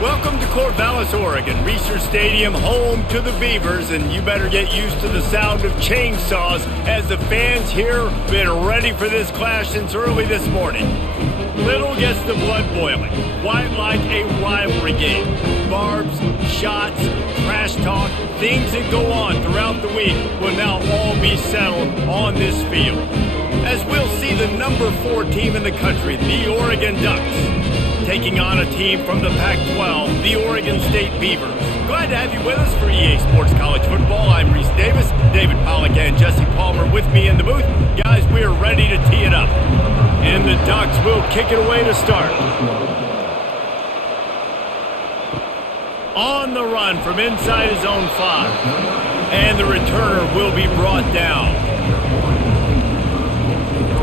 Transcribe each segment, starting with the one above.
Welcome to Corvallis, Oregon, Research Stadium, home to the Beavers, and you better get used to the sound of chainsaws as the fans here have been ready for this clash since early this morning. Little gets the blood boiling, quite like a rivalry game. Barbs, shots, trash talk, things that go on throughout the week will now all be settled on this field. As we'll see the number 4 team in the country, the Oregon Ducks, taking on a team from the Pac-12, the Oregon State Beavers. Glad to have you with us for EA Sports College Football. I'm Reese Davis, David Pollack and Jesse Palmer with me in the booth. Guys, we're ready to tee it up. And the Ducks will kick it away to start. On the run from inside his own 5. And the returner will be brought down.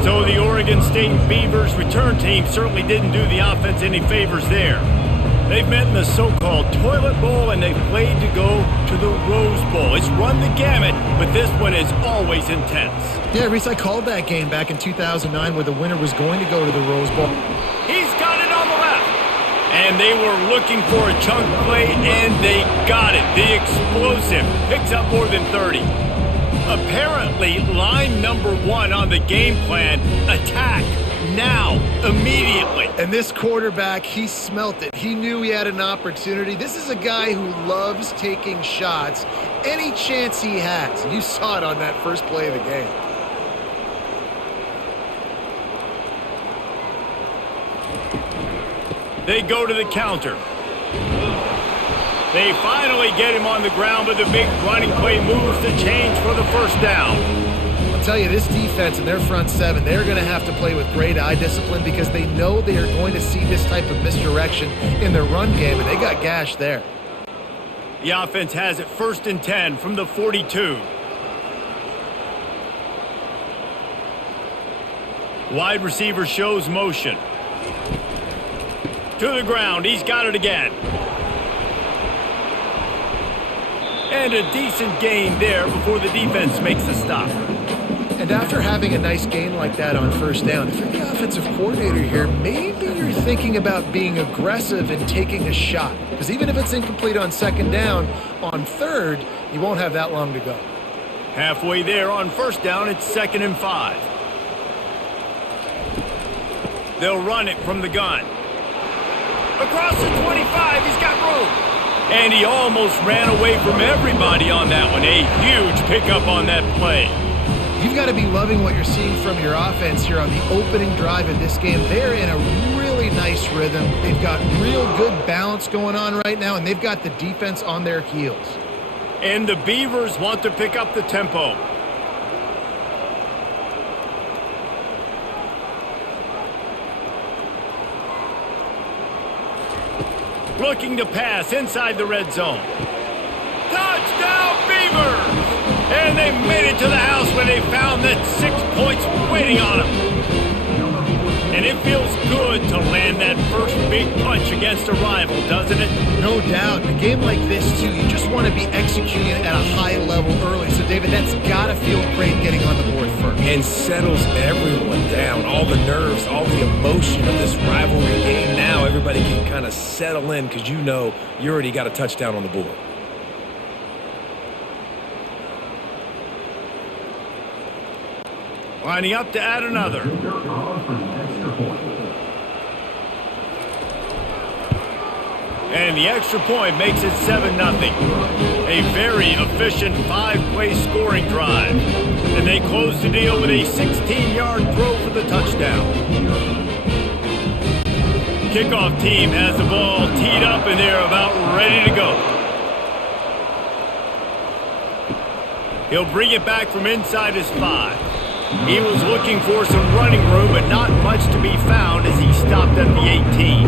So the Oregon State Beavers return team certainly didn't do the offense any favors there. They've met in the so-called Toilet Bowl, and they've played to go to the Rose Bowl. It's run the gamut, but this one is always intense. Yeah, Reese, I called that game back in 2009 where the winner was going to go to the Rose Bowl. He's got it on the left. And they were looking for a chunk play, and they got it. The explosive picks up more than 30. Apparently, line number 1 on the game plan, attack now, immediately. And this quarterback, he smelt it. He knew he had an opportunity. This is a guy who loves taking shots any chance he has. You saw it on that first play of the game. They go to the counter. They finally get him on the ground, but the big running play moves the chains for the first down. I'll tell you, this defense and their front 7, they're going to have to play with great eye discipline because they know they are going to see this type of misdirection in their run game, and they got gashed there. The offense has it 1st and 10 from the 42. Wide receiver shows motion. To the ground, he's got it again. And a decent gain there before the defense makes a stop. And after having a nice gain like that on first down, if you're the offensive coordinator here, maybe you're thinking about being aggressive and taking a shot. Because even if it's incomplete on 2nd down, on 3rd, you won't have that long to go. Halfway there on 1st down, it's 2nd and 5. They'll run it from the gun. Across the 25, he's got room. And he almost ran away from everybody on that one. A huge pickup on that play. You've got to be loving what you're seeing from your offense here on the opening drive of this game. They're in a really nice rhythm. They've got real good balance going on right now, and they've got the defense on their heels. And the Beavers want to pick up the tempo. Looking to pass inside the red zone. Touchdown, Beavers! And they made it to the house when they found that 6 points waiting on them. And it feels good to land that first big punch against a rival, doesn't it? No doubt. In a game like this, too, you just want to be executing at a high level early. So, David, that's got to feel great getting on the board first. And settles everyone down. All the nerves, all the emotion of this rivalry game. Now everybody can kind of settle in because you know you already got a touchdown on the board. Lining up to add another. And the extra point makes it 7-0. A very efficient 5-play scoring drive. And they close the deal with a 16-yard throw for the touchdown. Kickoff team has the ball teed up and they're about ready to go. He'll bring it back from inside his 5. He was looking for some running room, but not much to be found as he stopped at the 18.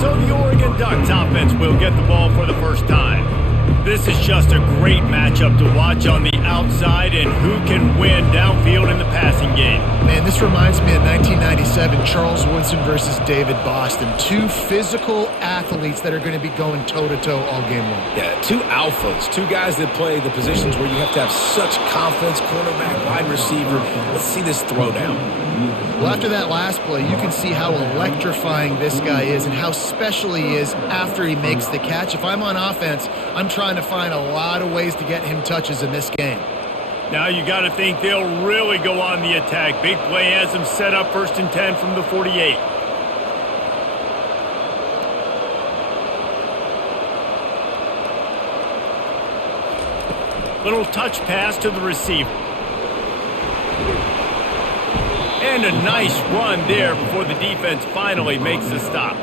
So the Oregon Ducks offense will get the ball for the first time. This is just a great matchup to watch on the outside and who can win downfield in the passing game. Man, this reminds me of 1996 7, Charles Woodson versus David Boston. Two physical athletes that are going to be going toe-to-toe all game long. Yeah, two alphas, two guys that play the positions where you have to have such confidence, cornerback, wide receiver. Let's see this throwdown. Well, after that last play, you can see how electrifying this guy is and how special he is after he makes the catch. If I'm on offense, I'm trying to find a lot of ways to get him touches in this game. Now you got to think they'll really go on the attack. Big play has them set up 1st and 10 from the 48. Little touch pass to the receiver. And a nice run there before the defense finally makes the stop.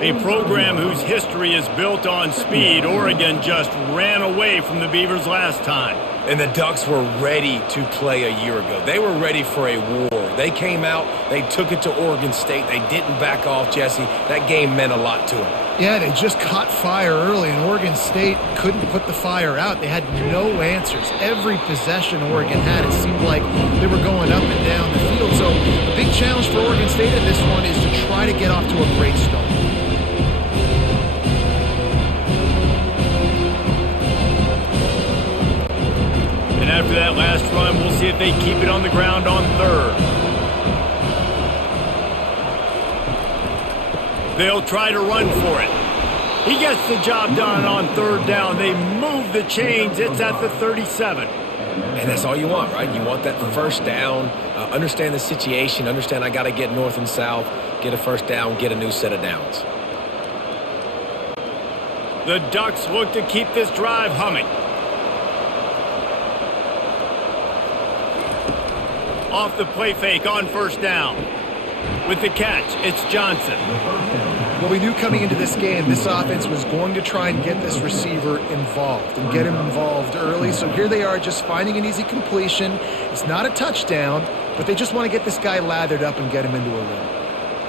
A program whose history is built on speed. Oregon just ran away from the Beavers last time. And the Ducks were ready to play a year ago. They were ready for a war. They came out, they took it to Oregon State. They didn't back off, Jesse. That game meant a lot to them. Yeah, they just caught fire early, and Oregon State couldn't put the fire out. They had no answers. Every possession Oregon had, it seemed like they were going up and down the field. So the big challenge for Oregon State in this one is to try to get off to a great start. And after that last run, we'll see if they keep it on the ground on 3rd. They'll try to run for it. He gets the job done on 3rd down. They move the chains. It's at the 37. And that's all you want, right? You want that first down, understand the situation, understand I got to get north and south, get a first down, get a new set of downs. The Ducks look to keep this drive humming. Off the play fake on 1st down. With the catch, it's Johnson. Well, we knew coming into this game, this offense was going to try and get this receiver involved and get him involved early. So here they are just finding an easy completion. It's not a touchdown, but they just want to get this guy lathered up and get him into a rhythm.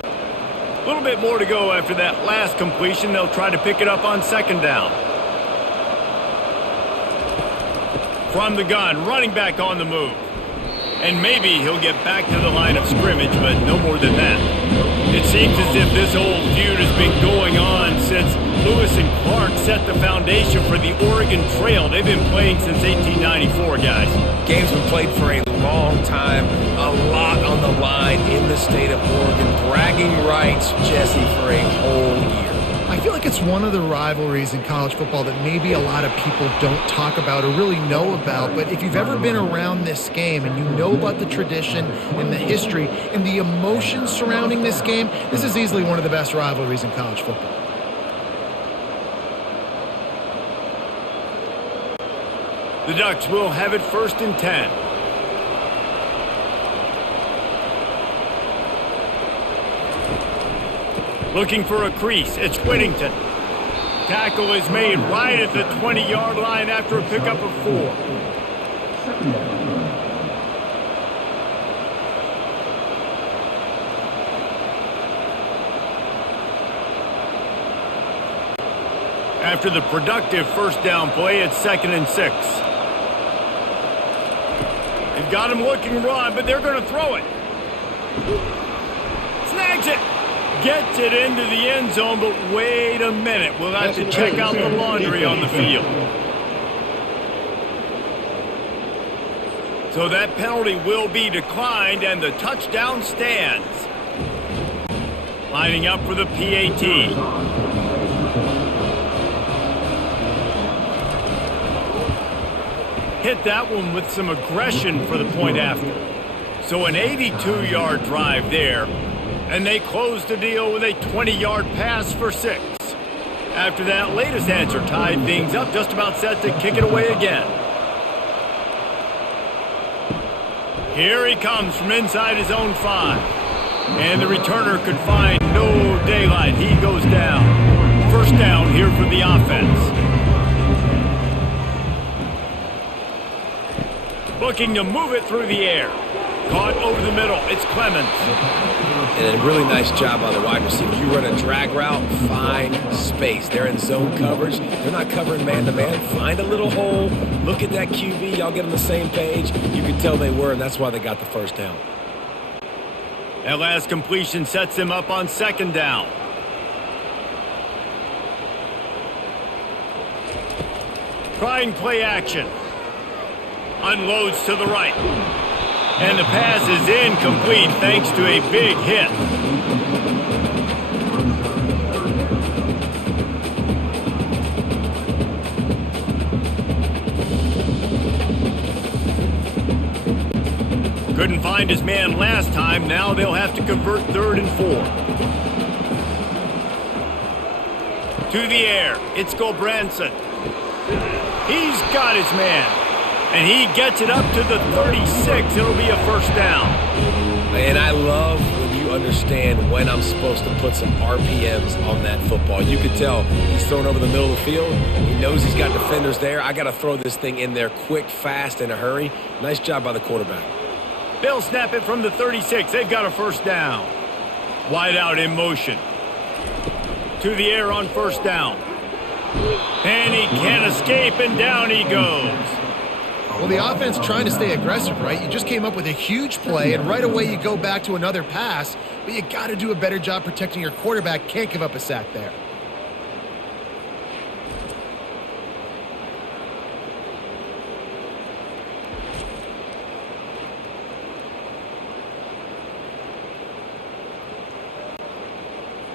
A little bit more to go after that last completion. They'll try to pick it up on 2nd down. From the gun, running back on the move. And maybe he'll get back to the line of scrimmage, but no more than that. It seems as if this old feud has been going on since Lewis and Clark set the foundation for the Oregon Trail. They've been playing since 1894, guys. Game's been played for a long time, a lot on the line in the state of Oregon. Bragging rights, Jesse, for a whole year. I feel like it's one of the rivalries in college football that maybe a lot of people don't talk about or really know about. But if you've ever been around this game and you know about the tradition and the history and the emotions surrounding this game, this is easily one of the best rivalries in college football. The Ducks will have it 1st and 10. Looking for a crease, it's Whittington. Tackle is made right at the 20-yard line after a pickup of 4. After the productive 1st down play, it's 2nd and 6. They've got him looking run, but they're going to throw it. Snags it. Gets it into the end zone, but wait a minute. We'll have to check out the laundry on the field. So that penalty will be declined, and the touchdown stands. Lining up for the PAT. Hit that one with some aggression for the point after. So an 82-yard drive there. And they close the deal with a 20-yard pass for 6. After that latest answer tied things up, just about set to kick it away again. Here he comes from inside his own 5. And the returner could find no daylight. He goes down. 1st down here for the offense. Looking to move it through the air. Caught over the middle. It's Clemens. And a really nice job by the wide receiver. You run a drag route, find space. They're in zone coverage. They're not covering man-to-man. Find a little hole. Look at that QB. Y'all get on the same page. You can tell they were, and that's why they got the 1st down. That last completion sets them up on second down. Trying play action. Unloads to the right. And the pass is incomplete thanks to a big hit. Couldn't find his man last time. Now they'll have to convert 3rd and 4. To the air. It's Gulbranson. He's got his man. And he gets it up to the 36. It'll be a first down. And I love when you understand when I'm supposed to put some RPMs on that football. You could tell he's thrown over the middle of the field. He knows he's got defenders there. I got to throw this thing in there quick, fast, in a hurry. Nice job by the quarterback. They'll snap it from the 36. They've got a first down. Wide out in motion. To the air on first down. And he can't escape, and down he goes. Well, the offense trying to stay aggressive, right? You just came up with a huge play, and right away you go back to another pass, but you got to do a better job protecting your quarterback. Can't give up a sack there.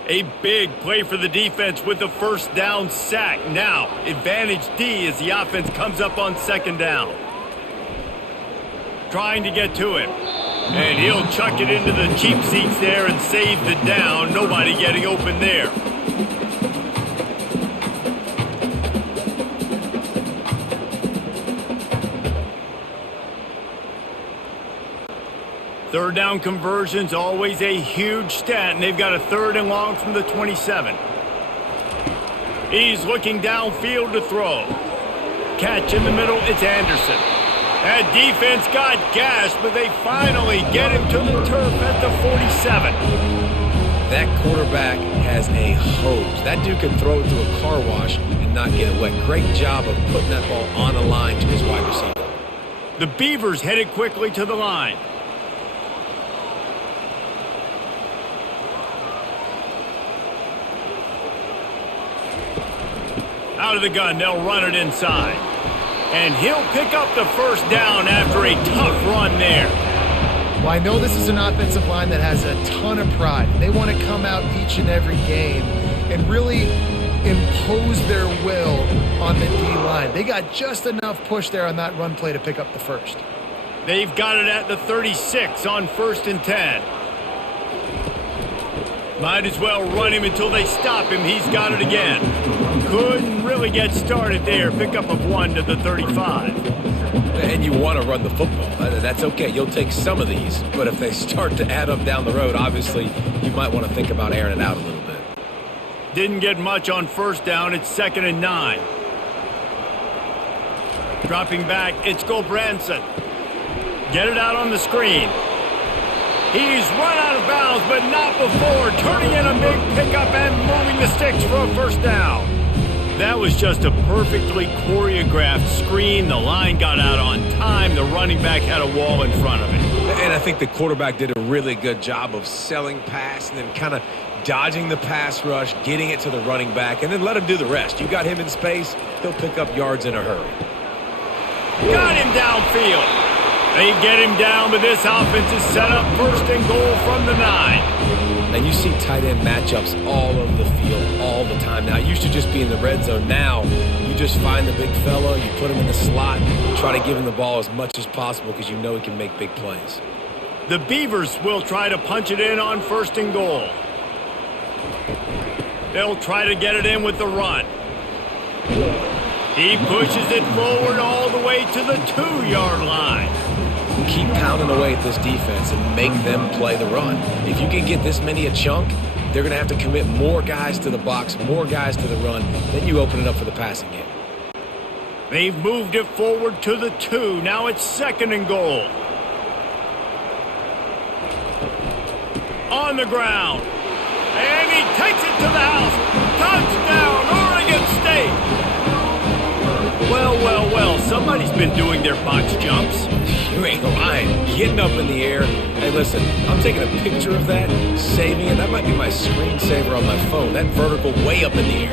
A big play for the defense with the first down sack. Now, advantage D as the offense comes up on second down. Trying to get to him. And he'll chuck it into the cheap seats there and save the down. Nobody getting open there. Third down conversion's always a huge stat, and they've got a 3rd and long from the 27. He's looking downfield to throw. Catch in the middle, it's Anderson. That defense got gashed, but they finally get him to the turf at the 47. That quarterback has a hose. That dude can throw it to a car wash and not get it wet. Great job of putting that ball on a line to his wide receiver. The Beavers headed quickly to the line. Out of the gun, they'll run it inside. And he'll pick up the first down after a tough run there. Well, I know this is an offensive line that has a ton of pride. They want to come out each and every game and really impose their will on the D-line. They got just enough push there on that run play to pick up the first. They've got it at the 36 on 1st and 10. Might as well run him until they stop him. He's got it again. Couldn't really get started there. Pickup of 1 to the 35. And you want to run the football. That's okay. You'll take some of these. But if they start to add up down the road, obviously, you might want to think about airing it out a little bit. Didn't get much on first down. It's 2nd and 9. Dropping back, it's Gulbranson. Get it out on the screen. He's run out of bounds, but not before. Turning in a big pickup and moving the sticks for a first down. That was just a perfectly choreographed screen. The line got out on time. The running back had a wall in front of it. And I think the quarterback did a really good job of selling pass and then kind of dodging the pass rush, getting it to the running back, and then let him do the rest. You got him in space, he'll pick up yards in a hurry. Got him downfield. They get him down, but this offense is set up 1st and goal from the 9. And you see tight end matchups all over the field all the time now. It used to just be in the red zone. Now you just find the big fella, you put him in the slot, try to give him the ball as much as possible because you know he can make big plays. The Beavers will try to punch it in on 1st and goal. They'll try to get it in with the run. He pushes it forward all the way to the 2-yard line. Keep pounding away at this defense and make them play the run. If you can get this many a chunk, they're going to have to commit more guys to the box, more guys to the run. Then you open it up for the passing game. They've moved it forward to the 2. Now it's 2nd and goal. On the ground. And he takes it to the house. Touchdown, Oregon State. Well, well, well, somebody's been doing their box jumps. You ain't lying. Getting up in the air. Hey, listen, I'm taking a picture of that, saving it. That might be my screensaver on my phone. That vertical way up in the air.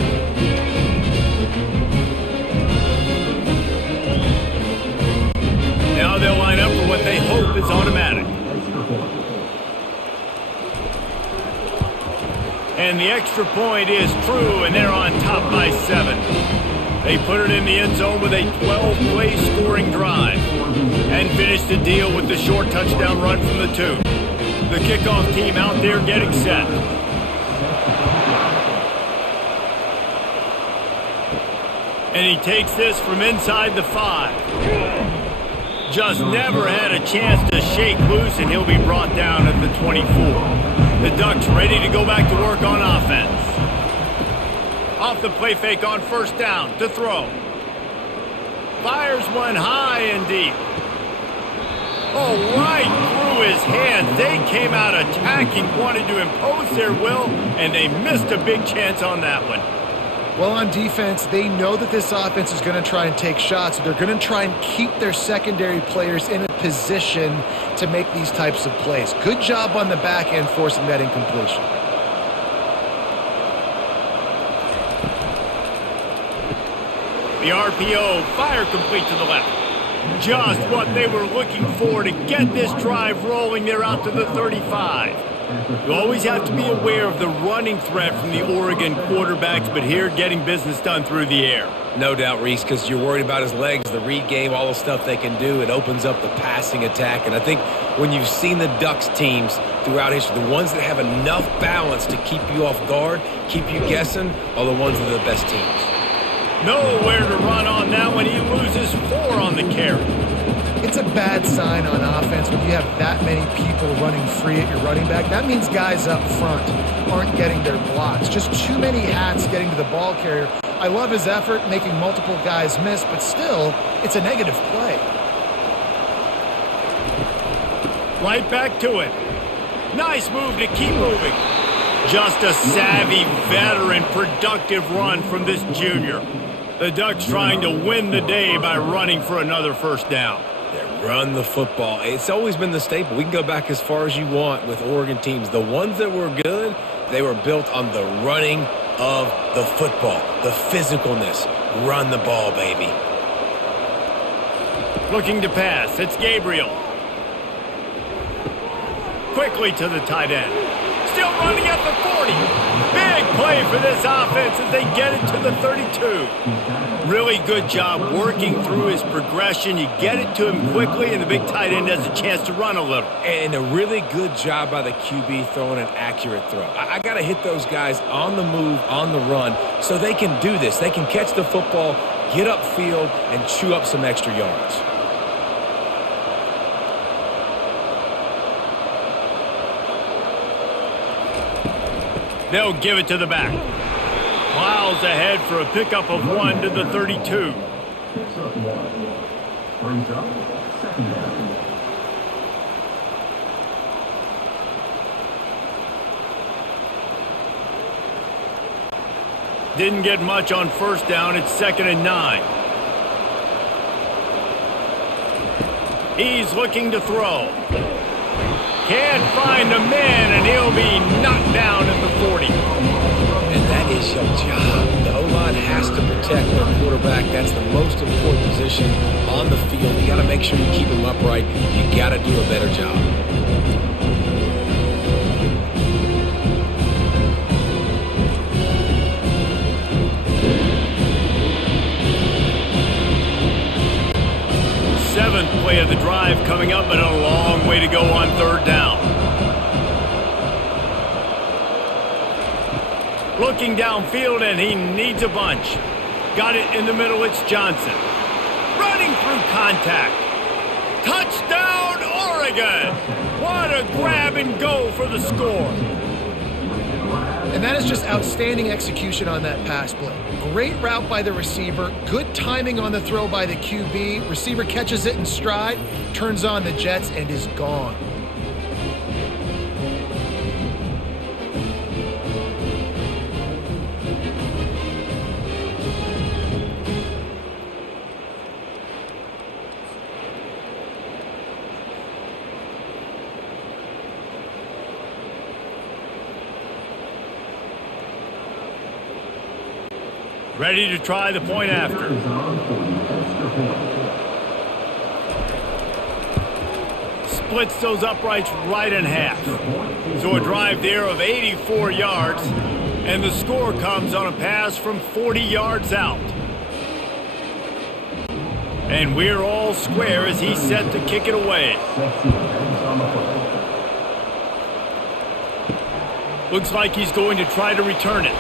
Now they'll line up for what they hope is automatic. And the extra point is true, and they're on top by 7. They put it in the end zone with a 12-play scoring drive and finished the deal with the short touchdown run from the 2. The kickoff team out there getting set. And he takes this from inside the 5. Just never had a chance to shake loose, and he'll be brought down at the 24. The Ducks ready to go back to work on offense. Off the play fake on first down to throw. Fires one high and deep. Oh, right through his hands. They came out attacking, wanted to impose their will, and they missed a big chance on that one. Well, on defense, they know that this offense is going to try and take shots. So they're going to try and keep their secondary players in a position to make these types of plays. Good job on the back end forcing that incompletion. The RPO, fire complete to the left. Just what they were looking for to get this drive rolling. They're out to the 35. You always have to be aware of the running threat from the Oregon quarterbacks, but here getting business done through the air. No doubt, Reese, because you're worried about his legs, the read game, all the stuff they can do. It opens up the passing attack. And I think when you've seen the Ducks teams throughout history, the ones that have enough balance to keep you off guard, keep you guessing, are the ones that are the best teams. Nowhere to run on that one. He loses 4 on the carry. It's a bad sign on offense when you have that many people running free at your running back. That means guys up front aren't getting their blocks. Just too many hats getting to the ball carrier. I love his effort, making multiple guys miss, but still, it's a negative play. Right back to it. Nice move to keep moving. Just a savvy, veteran, productive run from this junior. The Ducks trying to win the day by running for another first down. They run the football. It's always been the staple. We can go back as far as you want with Oregon teams. The ones that were good, they were built on the running of the football, the physicalness. Run the ball, baby. Looking to pass. It's Gabriel. Quickly to the tight end. Still running at the 40. Big play for this offense as they get it to the 32. Really good job working through his progression. You get it to him quickly, and the big tight end has a chance to run a little. And a really good job by the QB throwing an accurate throw. I got to hit those guys on the move, on the run, so they can do this. They can catch the football, get upfield, and chew up some extra yards. They'll give it to the back. Plows ahead for a pickup of 1 to the 32. Didn't get much on first down. It's 2nd and 9. He's looking to throw. Can't find a man, and he'll be knocked down at the 40. And that is your job. The O-line has to protect their quarterback. That's the most important position on the field. You got to make sure you keep him upright. You got to do a better job. Seventh play of the drive coming up, but a long way to go on 3rd down. Looking downfield, and he needs a bunch. Got it in the middle, it's Johnson. Running through contact. Touchdown, Oregon! What a grab and go for the score. And that is just outstanding execution on that pass play. Great route by the receiver, good timing on the throw by the QB. Receiver catches it in stride, turns on the jets, and is gone. Ready to try the point after. Splits those uprights right in half. So a drive there of 84 yards, and the score comes on a pass from 40 yards out. And we're all square as he's set to kick it away. Looks like he's going to try to return it.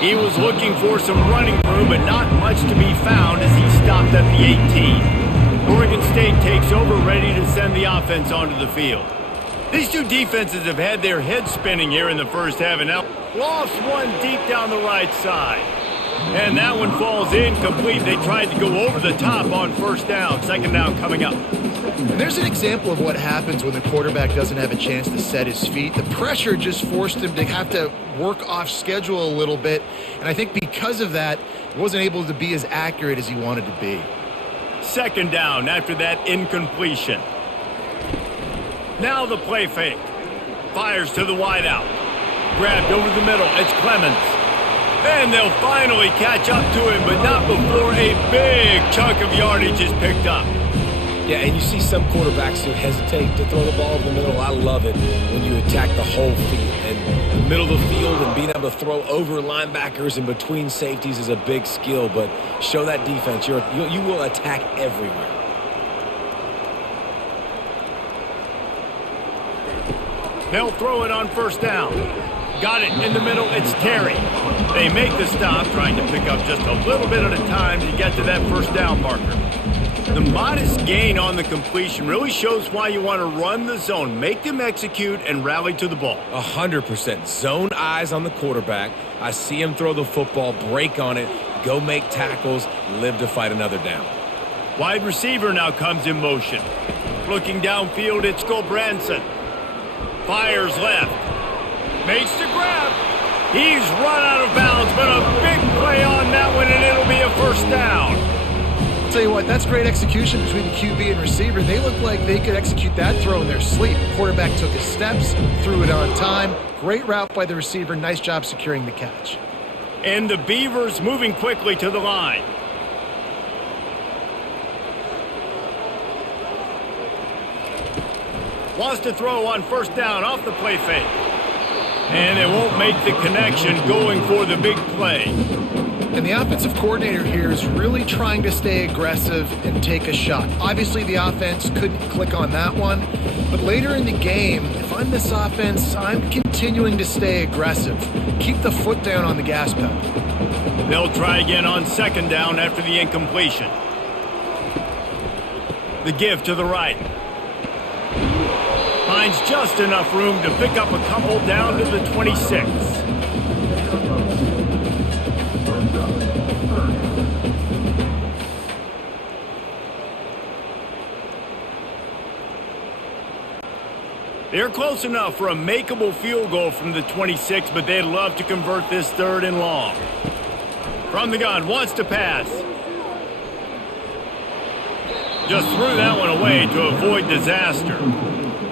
He was looking for some running room, but not much to be found as he stopped at the 18. Oregon State takes over, ready to send the offense onto the field. These two defenses have had their heads spinning here in the first half, and now lost one deep down the right side. And that one falls incomplete. They tried to go over the top on first down. Second down coming up. And there's an example of what happens when the quarterback doesn't have a chance to set his feet. The pressure just forced him to have to work off schedule a little bit. And I think because of that, he wasn't able to be as accurate as he wanted to be. Second down after that incompletion. Now the play fake. Fires to the wideout. Grabbed over the middle. It's Clemens. And they'll finally catch up to him, but not before a big chunk of yardage is picked up. Yeah, and you see some quarterbacks who hesitate to throw the ball over the middle. I love it when you attack the whole field. And the middle of the field and being able to throw over linebackers and between safeties is a big skill, but show that defense. You will attack everywhere. They'll throw it on first down. Got it in the middle. It's Terry. They make the stop, trying to pick up just a little bit at a time to get to that first down marker. The modest gain on the completion really shows why you want to run the zone, make them execute, and rally to the ball. 100%. Zone eyes on the quarterback. I see him throw the football, break on it, go make tackles, live to fight another down. Wide receiver now comes in motion. Looking downfield, it's Gulbranson. Fires left. Makes the grab. He's run out of bounds, but a big play on that one, and it'll be a first down. I'll tell you what, that's great execution between the QB and receiver. They look like they could execute that throw in their sleep. The quarterback took his steps, threw it on time. Great route by the receiver. Nice job securing the catch. And the Beavers moving quickly to the line. Wants to throw on first down off the play fake. And they won't make the connection, going for the big play. And the offensive coordinator here is really trying to stay aggressive and take a shot. Obviously, the offense couldn't click on that one. But later in the game, if I'm this offense, I'm continuing to stay aggressive. Keep the foot down on the gas pedal. They'll try again on second down after the incompletion. The give to the right. Finds just enough room to pick up a couple down to the 26. They're close enough for a makeable field goal from the 26, but they'd love to convert this third and long. From the gun, wants to pass. Just threw that one away to avoid disaster.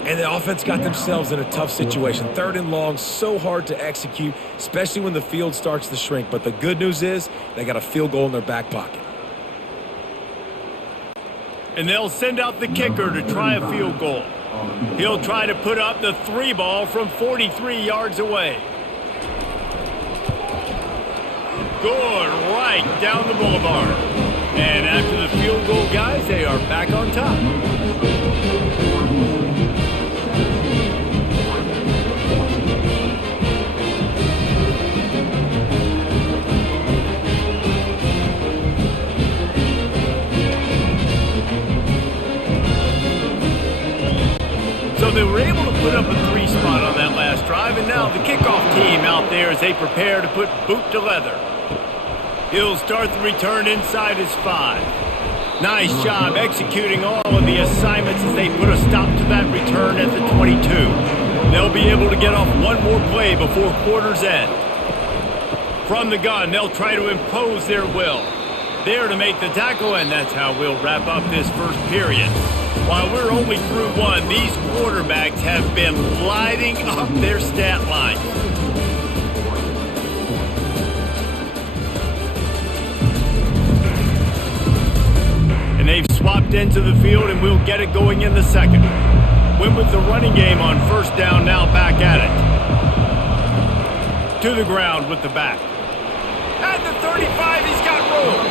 And the offense got themselves in a tough situation. Third and long, so hard to execute, especially when the field starts to shrink. But the good news is they got a field goal in their back pocket. And they'll send out the kicker to try a field goal. He'll try to put up the 3 ball from 43 yards away. Good, right down the boulevard. And after the field goal, guys, they are back on top. So they were able to put up a 3 spot on that last drive, and now the kickoff team out there as they prepare to put boot to leather. He'll start the return inside his 5. Nice job executing all of the assignments as they put a stop to that return at the 22. They'll be able to get off one more play before quarter's end. From the gun, they'll try to impose their will. There to make the tackle, and that's how we'll wrap up this first period. While we're only through one, these quarterbacks have been lighting up their stat line. dropped into the field, and we'll get it going in the second. Went with the running game on first down, now back at it. To the ground with the back. At the 35, he's got room.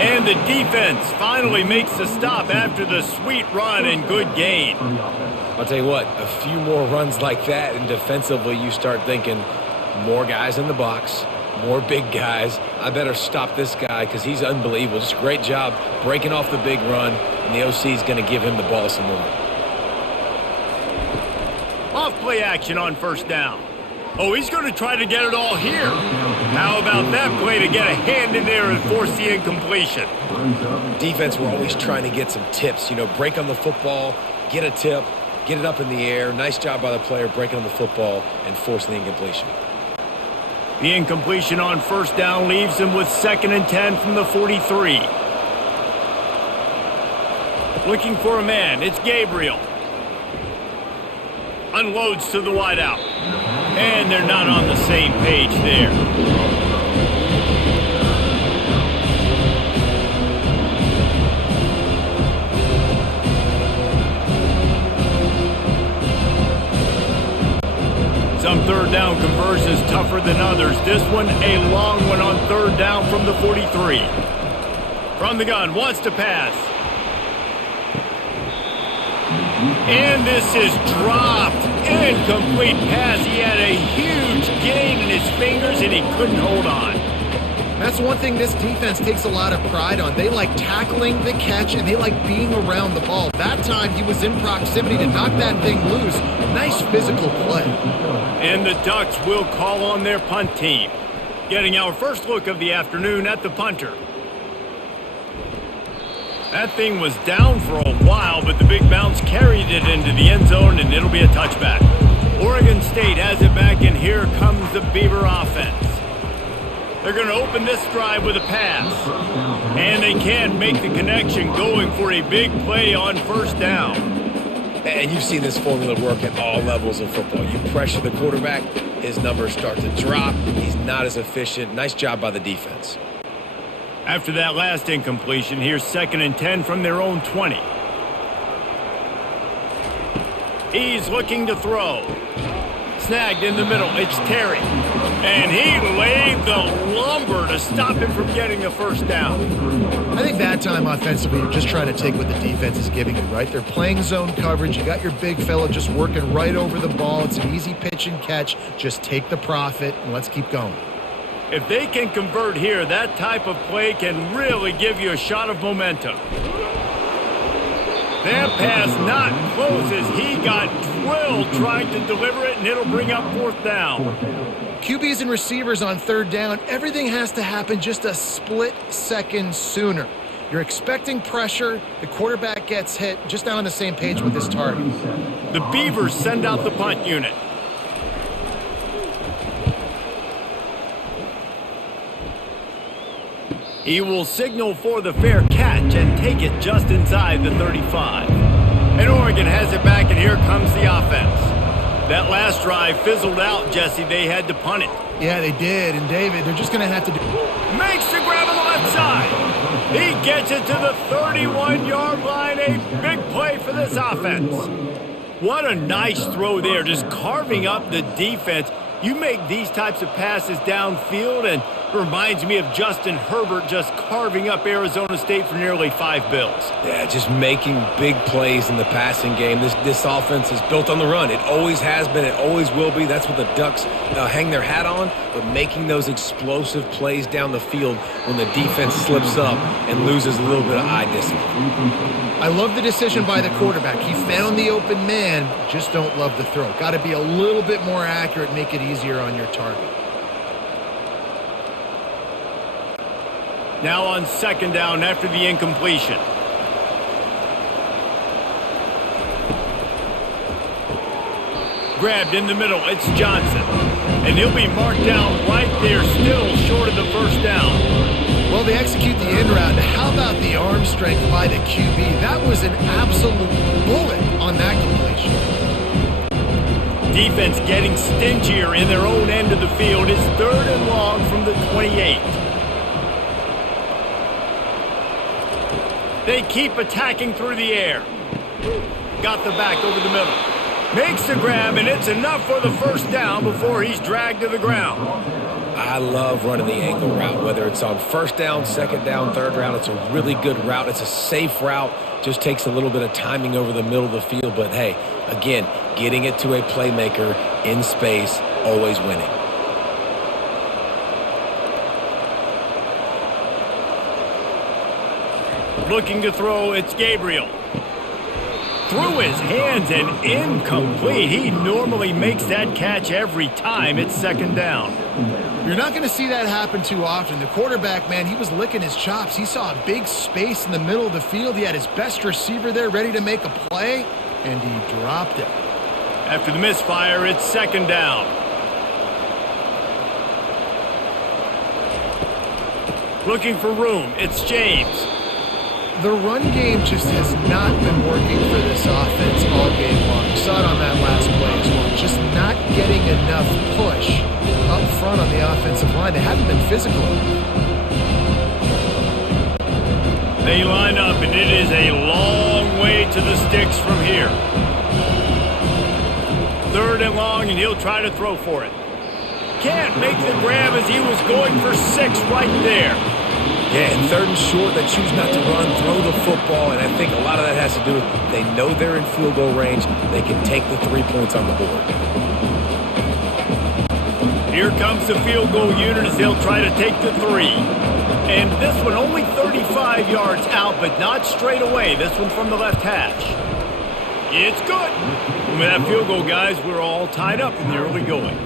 And the defense finally makes the stop after the sweet run and good gain. I'll tell you what, a few more runs like that, and defensively you start thinking more guys in the box, more big guys. I better stop this guy because he's unbelievable. Just a great job breaking off the big run, and the OC is going to give him the ball some more. Off play action on first down. Oh, he's going to try to get it all here. How about that play to get a hand in there and force the incompletion? Defense, we're always trying to get some tips. You know, break on the football, get a tip, get it up in the air. Nice job by the player breaking on the football and forcing the incompletion. The incompletion on first down leaves him with 2nd and 10 from the 43. Looking for a man, it's Gabriel. Unloads to the wideout. And they're not on the same page there. Some third down conversions tougher than others. This one a long one on third down from the 43. From the gun, wants to pass. And this is dropped. Incomplete pass. He had a huge gain in his fingers and he couldn't hold on. That's one thing this defense takes a lot of pride on. They like tackling the catch, and they like being around the ball. That time, he was in proximity to knock that thing loose. Nice physical play. And the Ducks will call on their punt team. Getting our first look of the afternoon at the punter. That thing was down for a while, but the big bounce carried it into the end zone, and it'll be a touchback. Oregon State has it back, and here comes the Beaver offense. They're going to open this drive with a pass. And they can't make the connection, going for a big play on first down. And you've seen this formula work at all levels of football. You pressure the quarterback, his numbers start to drop. He's not as efficient. Nice job by the defense. After that last incompletion, here's 2nd and 10 from their own 20. He's looking to throw. Snagged in the middle, it's Terry. And he laid the lumber to stop him from getting the first down. I think that time offensively, you're just trying to take what the defense is giving you, right? They're playing zone coverage. You got your big fella just working right over the ball. It's an easy pitch and catch. Just take the profit and let's keep going. If they can convert here, that type of play can really give you a shot of momentum. That pass not close as he got drilled trying to deliver it, and it'll bring up 4th down. QBs and receivers on third down, everything has to happen just a split second sooner. You're expecting pressure, the quarterback gets hit, just not on the same page with this target. The Beavers send out the punt unit. He will signal for the fair catch and take it just inside the 35. And Oregon has it back, and here comes the offense. That last drive fizzled out, Jesse. They had to punt it. Yeah, they did. And David, they're just going to have to do... Makes the grab on the left side. He gets it to the 31-yard line. A big play for this offense. What a nice throw there, just carving up the defense. You make these types of passes downfield, and it reminds me of Justin Herbert just carving up Arizona State for nearly 5 bills. Yeah, just making big plays in the passing game. This offense is built on the run. It always has been. It always will be. That's what the Ducks hang their hat on, but making those explosive plays down the field when the defense slips up and loses a little bit of eye discipline. I love the decision by the quarterback. He found the open man, just don't love the throw. Got to be a little bit more accurate, make it easier on your target. Now on 2nd down after the incompletion. Grabbed in the middle, it's Johnson. And he'll be marked down right there, still short of the first down. Well, they execute the end route. How about the arm strength by the QB? That was an absolute bullet on that completion. Defense getting stingier in their own end of the field. It's 3rd and long from the 28. They keep attacking through the air. Got the back over the middle. Makes the grab, and it's enough for the first down before he's dragged to the ground. I love running the angle route, whether it's on first down, second down, third down. It's a really good route. It's a safe route. Just takes a little bit of timing over the middle of the field. But, hey, again, getting it to a playmaker in space, always winning. Looking to throw, it's Gabriel. Through his hands and incomplete. He normally makes that catch every time. It's second down. You're not going to see that happen too often. The quarterback, man, he was licking his chops. He saw a big space in the middle of the field. He had his best receiver there ready to make a play, and he dropped it. After the misfire, it's second down. Looking for room, it's James. The run game just has not been working for this offense all game long. You saw it on that last play as well. Just not getting enough push up front on the offensive line. They haven't been physical. They line up, and it is a long way to the sticks from here. Third and long, and he'll try to throw for it. Can't make the grab as he was going for 6 right there. Yeah, and third and short, they choose not to run, throw the football, and I think a lot of that has to do with they know they're in field goal range. They can take the 3 points on the board. Here comes the field goal unit as they'll try to take the 3. And this one only 35 yards out, but not straight away. This one from the left hash. It's good. And with that field goal, guys, we're all tied up in the early going.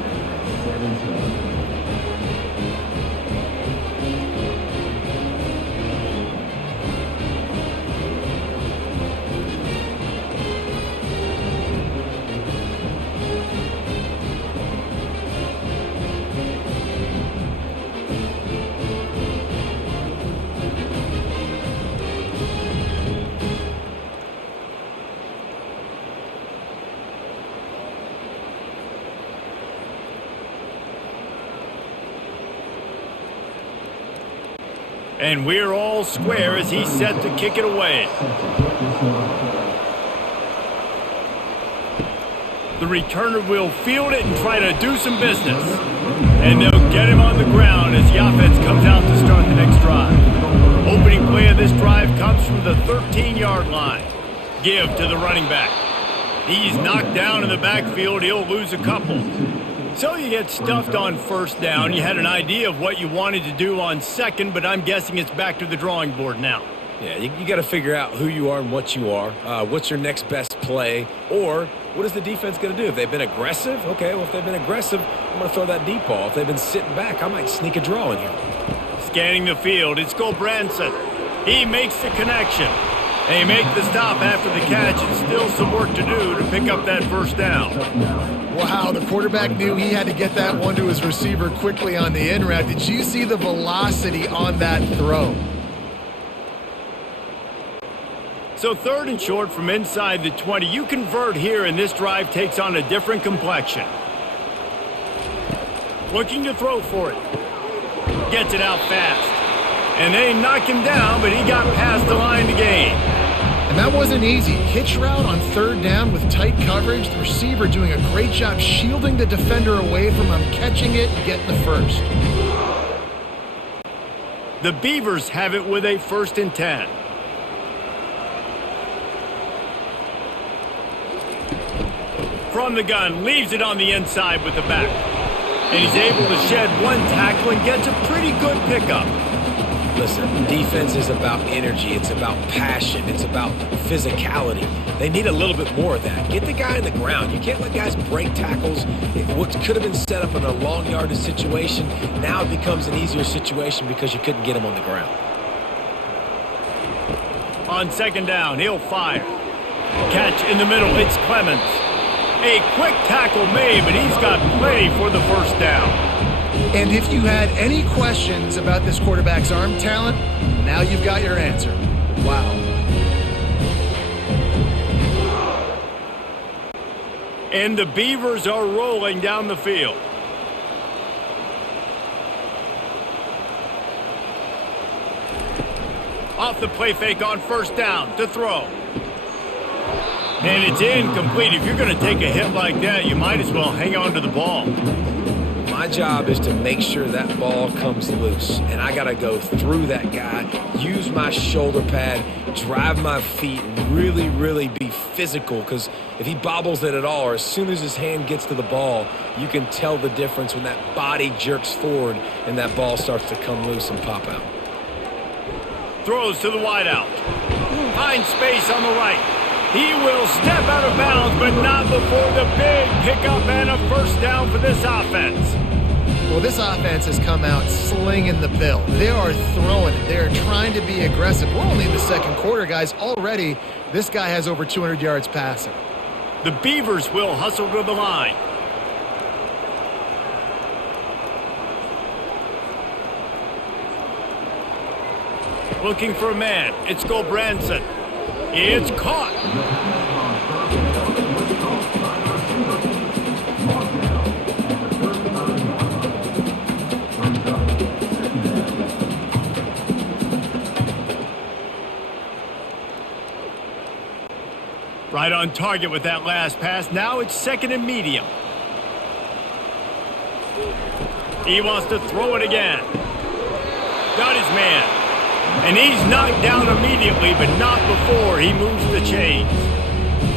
And we're all square as he's set to kick it away. The returner will field it and try to do some business. And they'll get him on the ground as Yafets comes out to start the next drive. Opening play of this drive comes from the 13-yard line. Give to the running back. He's knocked down in the backfield. He'll lose a couple. So you get stuffed on first down. You had an idea of what you wanted to do on second, but I'm guessing it's back to the drawing board now. Yeah, you got to figure out who you are and what you are. What's your next best play? Or what is the defense going to do? If they've been aggressive, okay, well, if they've been aggressive, I'm going to throw that deep ball. If they've been sitting back, I might sneak a draw in here. Scanning the field, it's Gulbranson. He makes the connection. They make the stop after the catch, and still some work to do to pick up that first down. Wow, the quarterback knew he had to get that one to his receiver quickly on the in route. Did you see the velocity on that throw? So third and short from inside the 20. You convert here, and this drive takes on a different complexion. Looking to throw for it. Gets it out fast. And they knock him down, but he got past the line to gain. And that wasn't easy. Hitch route on third down with tight coverage. The receiver doing a great job shielding the defender away from him, catching it, and getting the first. The Beavers have it with a 1st and 10. From the gun, leaves it on the inside with the back. And he's able to shed one tackle and gets a pretty good pickup. Listen, defense is about energy. It's about passion. It's about physicality. They need a little bit more of that. Get the guy on the ground. You can't let guys break tackles. What could have been set up in a long yardage situation, now it becomes an easier situation because you couldn't get him on the ground. On second down, he'll fire. Catch in the middle, it's Clemens. A quick tackle made, but he's got plenty for the first down. And if you had any questions about this quarterback's arm talent, now you've got your answer. Wow. And the Beavers are rolling down the field. Off the play fake on first down to throw. And it's incomplete. If you're going to take a hit like that, you might as well hang on to the ball. My job is to make sure that ball comes loose, and I got to go through that guy, use my shoulder pad, drive my feet, really, really be physical, because if he bobbles it at all, or as soon as his hand gets to the ball, you can tell the difference when that body jerks forward and that ball starts to come loose and pop out. Throws to the wideout. Finds space on the right. He will step out of bounds, but not before the big pickup and a first down for this offense. Well, this offense has come out slinging the pill. They are throwing it. They're trying to be aggressive. We're only in the second quarter, guys. Already, this guy has over 200 yards passing. The Beavers will hustle to the line. Looking for a man. It's Gulbranson. It's caught. Right on target with that last pass. Now it's second and medium. He wants to throw it again. Got his man. And he's knocked down immediately, but not before he moves the chains.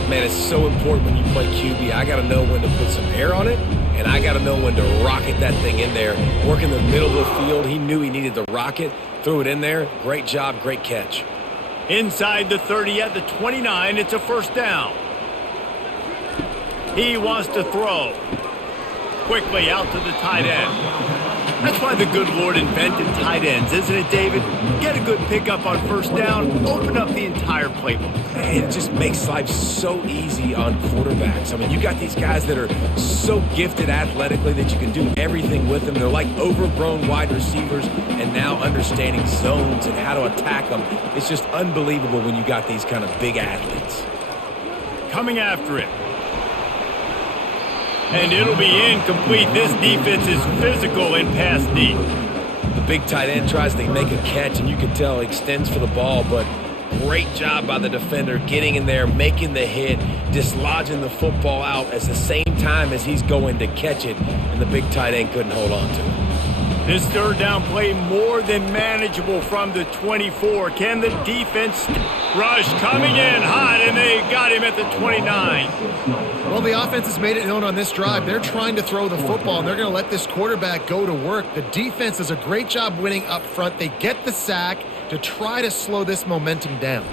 Man, it's so important when you play QB. I got to know when to put some air on it, and I got to know when to rocket that thing in there. Work in the middle of the field. He knew he needed to rocket, threw it in there. Great job, great catch. Inside the 30 at the 29, it's a first down. He wants to throw. Quickly out to the tight end. That's why the good Lord invented tight ends, isn't it, David? Get a good pickup on first down, open up the entire playbook. It just makes life so easy on quarterbacks. I mean, you got these guys that are so gifted athletically that you can do everything with them. They're like overgrown wide receivers, and now understanding zones and how to attack them. It's just unbelievable when you got these kind of big athletes. Coming after it. And it'll be incomplete. This defense is physical in pass deep. The big tight end tries to make a catch, and you can tell he extends for the ball, but great job by the defender getting in there, making the hit, dislodging the football out at the same time as he's going to catch it, and the big tight end couldn't hold on to it. This third down play more than manageable from the 24. Can the defense rush coming in hot, and they got him at the 29. Well, the offense has made it known on this drive. They're trying to throw the football, and they're going to let this quarterback go to work. The defense does a great job winning up front. They get the sack to try to slow this momentum down.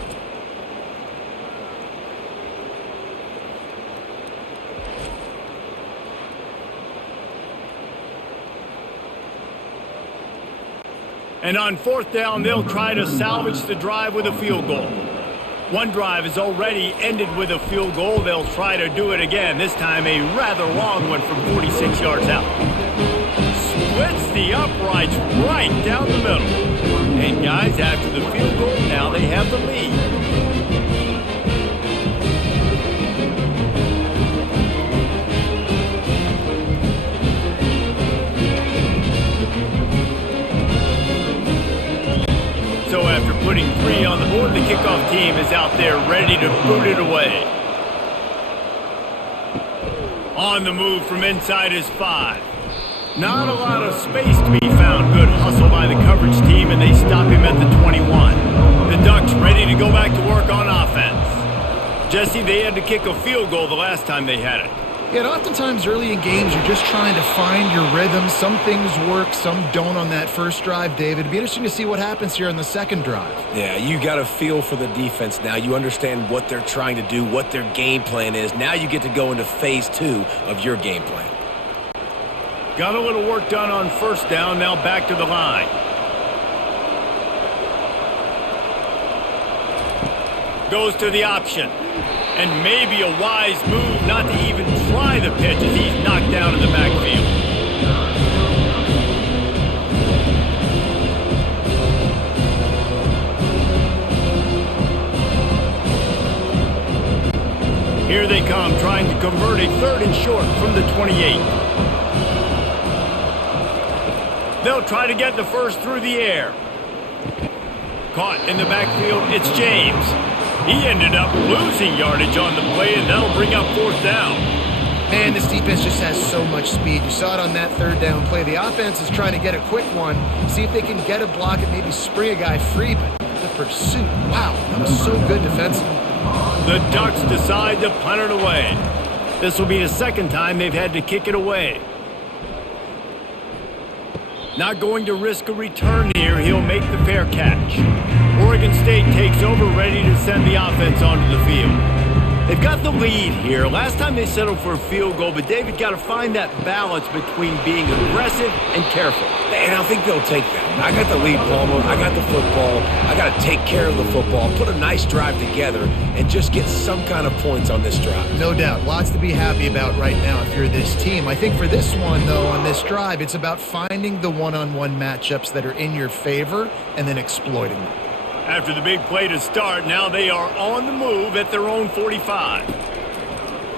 And on fourth down, they'll try to salvage the drive with a field goal. One drive has already ended with a field goal. They'll try to do it again, this time a rather long one from 46 yards out. Splits the uprights right down the middle. And guys, after the field goal, now they have the lead. So after putting 3 on the board, the kickoff team is out there ready to boot it away. On the move from inside his 5. Not a lot of space to be found. Good hustle by the coverage team, and they stop him at the 21. The Ducks ready to go back to work on offense. Jesse, they had to kick a field goal the last time they had it. Yeah, and oftentimes early in games, you're just trying to find your rhythm. Some things work, some don't on that first drive, David. It'd be interesting to see what happens here on the second drive. Yeah, you got a feel for the defense now. You understand what they're trying to do, what their game plan is. Now you get to go into phase 2 of your game plan. Got a little work done on first down, now back to the line. Goes to the option. And maybe a wise move not to even try the pitch as he's knocked down in the backfield. Here they come, trying to convert a 3rd and short from the 28. They'll try to get the first through the air. Caught in the backfield, it's James. He ended up losing yardage on the play, and that'll bring up 4th down. Man, this defense just has so much speed. You saw it on that 3rd down play. The offense is trying to get a quick one, see if they can get a block and maybe spring a guy free, but the pursuit, wow, that was so good defensively. The Ducks decide to punt it away. This will be the 2nd time they've had to kick it away. Not going to risk a return here. He'll make the fair catch. Oregon State takes over, ready to send the offense onto the field. They've got the lead here. Last time they settled for a field goal, but David got to find that balance between being aggressive and careful. And I think they'll take that. I got the lead, Palmer. I got the football. I got to take care of the football, put a nice drive together, and just get some kind of points on this drive. No doubt. Lots to be happy about right now if you're this team. I think for this one, though, on this drive, it's about finding the one-on-one matchups that are in your favor and then exploiting them. After the big play to start, now they are on the move at their own 45.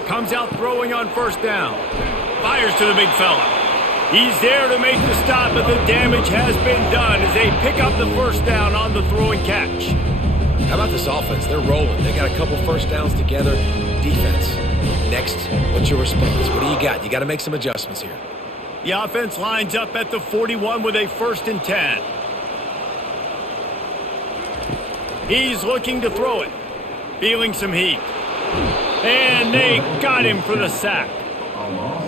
Comes out throwing on 1st down. Fires to the big fella. He's there to make the stop, but the damage has been done as they pick up the 1st down on the throw and catch. How about this offense? They're rolling. They got a couple 1st downs together. Defense. Next, what's your response? What do you got? You got to make some adjustments here. The offense lines up at the 41 with a 1st and 10. He's looking to throw it. Feeling some heat. And they got him for the sack.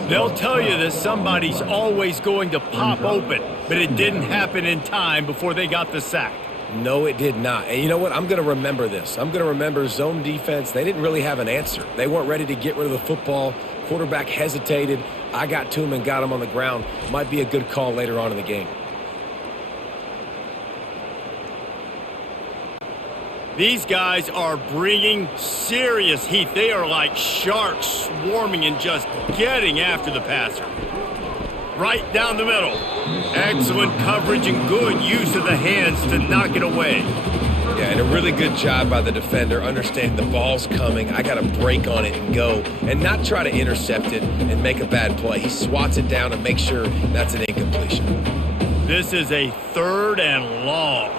They'll tell you that somebody's always going to pop open, but it didn't happen in time before they got the sack. No, it did not. And you know what? I'm going to remember this. I'm going to remember zone defense. They didn't really have an answer. They weren't ready to get rid of the football. Quarterback hesitated. I got to him and got him on the ground. Might be a good call later on in the game. These guys are bringing serious heat. They are like sharks swarming and just getting after the passer. Right down the middle. Excellent coverage and good use of the hands to knock it away. Yeah, and a really good job by the defender, understanding the ball's coming. I got to break on it and go and not try to intercept it and make a bad play. He swats it down and makes sure that's an incompletion. This is a 3rd and long.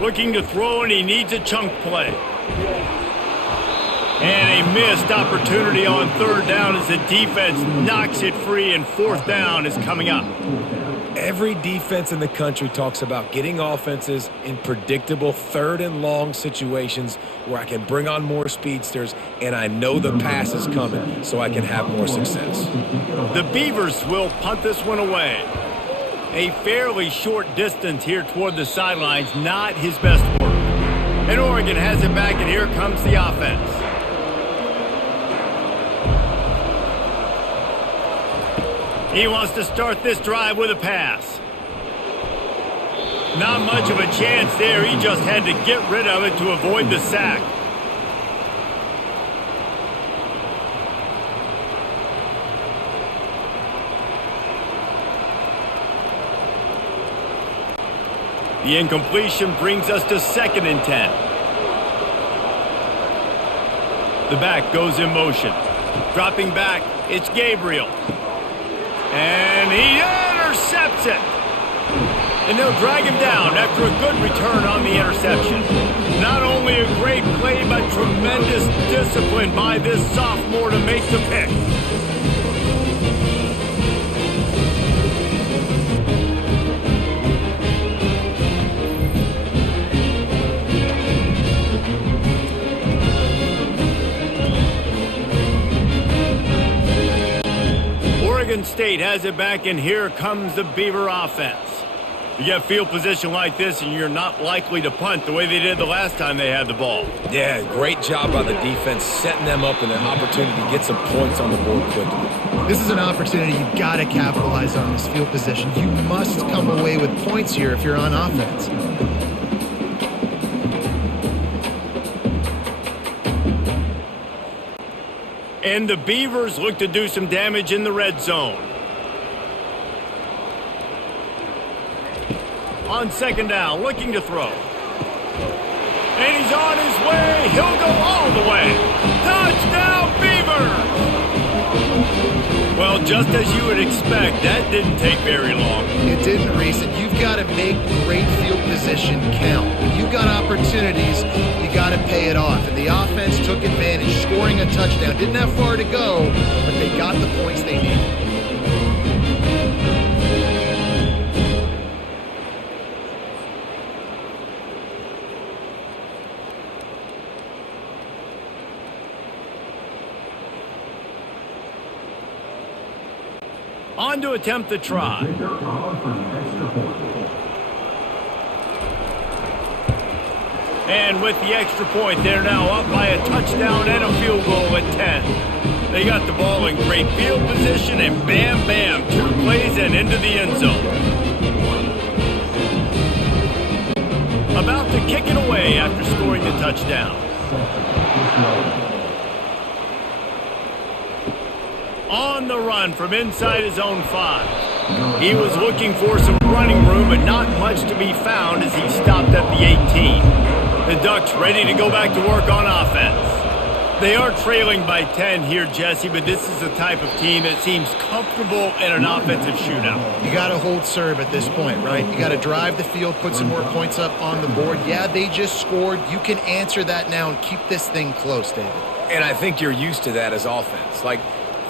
Looking to throw, and he needs a chunk play. And a missed opportunity on 3rd down as the defense knocks it free, and 4th down is coming up. Every defense in the country talks about getting offenses in predictable 3rd and long situations where I can bring on more speedsters, and I know the pass is coming so I can have more success. The Beavers will punt this one away. A fairly short distance here toward the sidelines, not his best work. And Oregon has it back, and here comes the offense. He wants to start this drive with a pass. Not much of a chance there. He just had to get rid of it to avoid the sack. The incompletion brings us to 2nd and 10. The back goes in motion. Dropping back, it's Gabriel. And he intercepts it. And they'll drag him down after a good return on the interception. Not only a great play, but tremendous discipline by this sophomore to make the pick. Oregon State has it back, and here comes the Beaver offense. You get field position like this, and you're not likely to punt the way they did the last time they had the ball. Yeah, great job by the defense, setting them up in an opportunity to get some points on the board quickly. This is an opportunity you've got to capitalize on this field position. You must come away with points here if you're on offense. And the Beavers look to do some damage in the red zone. On 2nd down, looking to throw. And he's on his way. He'll go all the way. Touchdown, Beavers! Well, just as you would expect, that didn't take very long. It didn't, Reese, and you've got to make great field position count. When you've got opportunities, you got to pay it off. And the offense took advantage, scoring a touchdown. Didn't have far to go, but they got the points they needed. On to attempt the try. And with the extra point, they're now up by a touchdown and a field goal at 10. They got the ball in great field position, and bam, bam, 2 plays and into the end zone. About to kick it away after scoring the touchdown. On the run from inside his own 5. He was looking for some running room, but not much to be found as he stopped at the 18. The Ducks ready to go back to work on offense. They are trailing by 10 here, Jesse, but this is the type of team that seems comfortable in an offensive shootout. You got to hold serve at this point, right? You got to drive the field, put some more points up on the board. Yeah, they just scored. You can answer that now and keep this thing close, David. And I think you're used to that as offense. Like,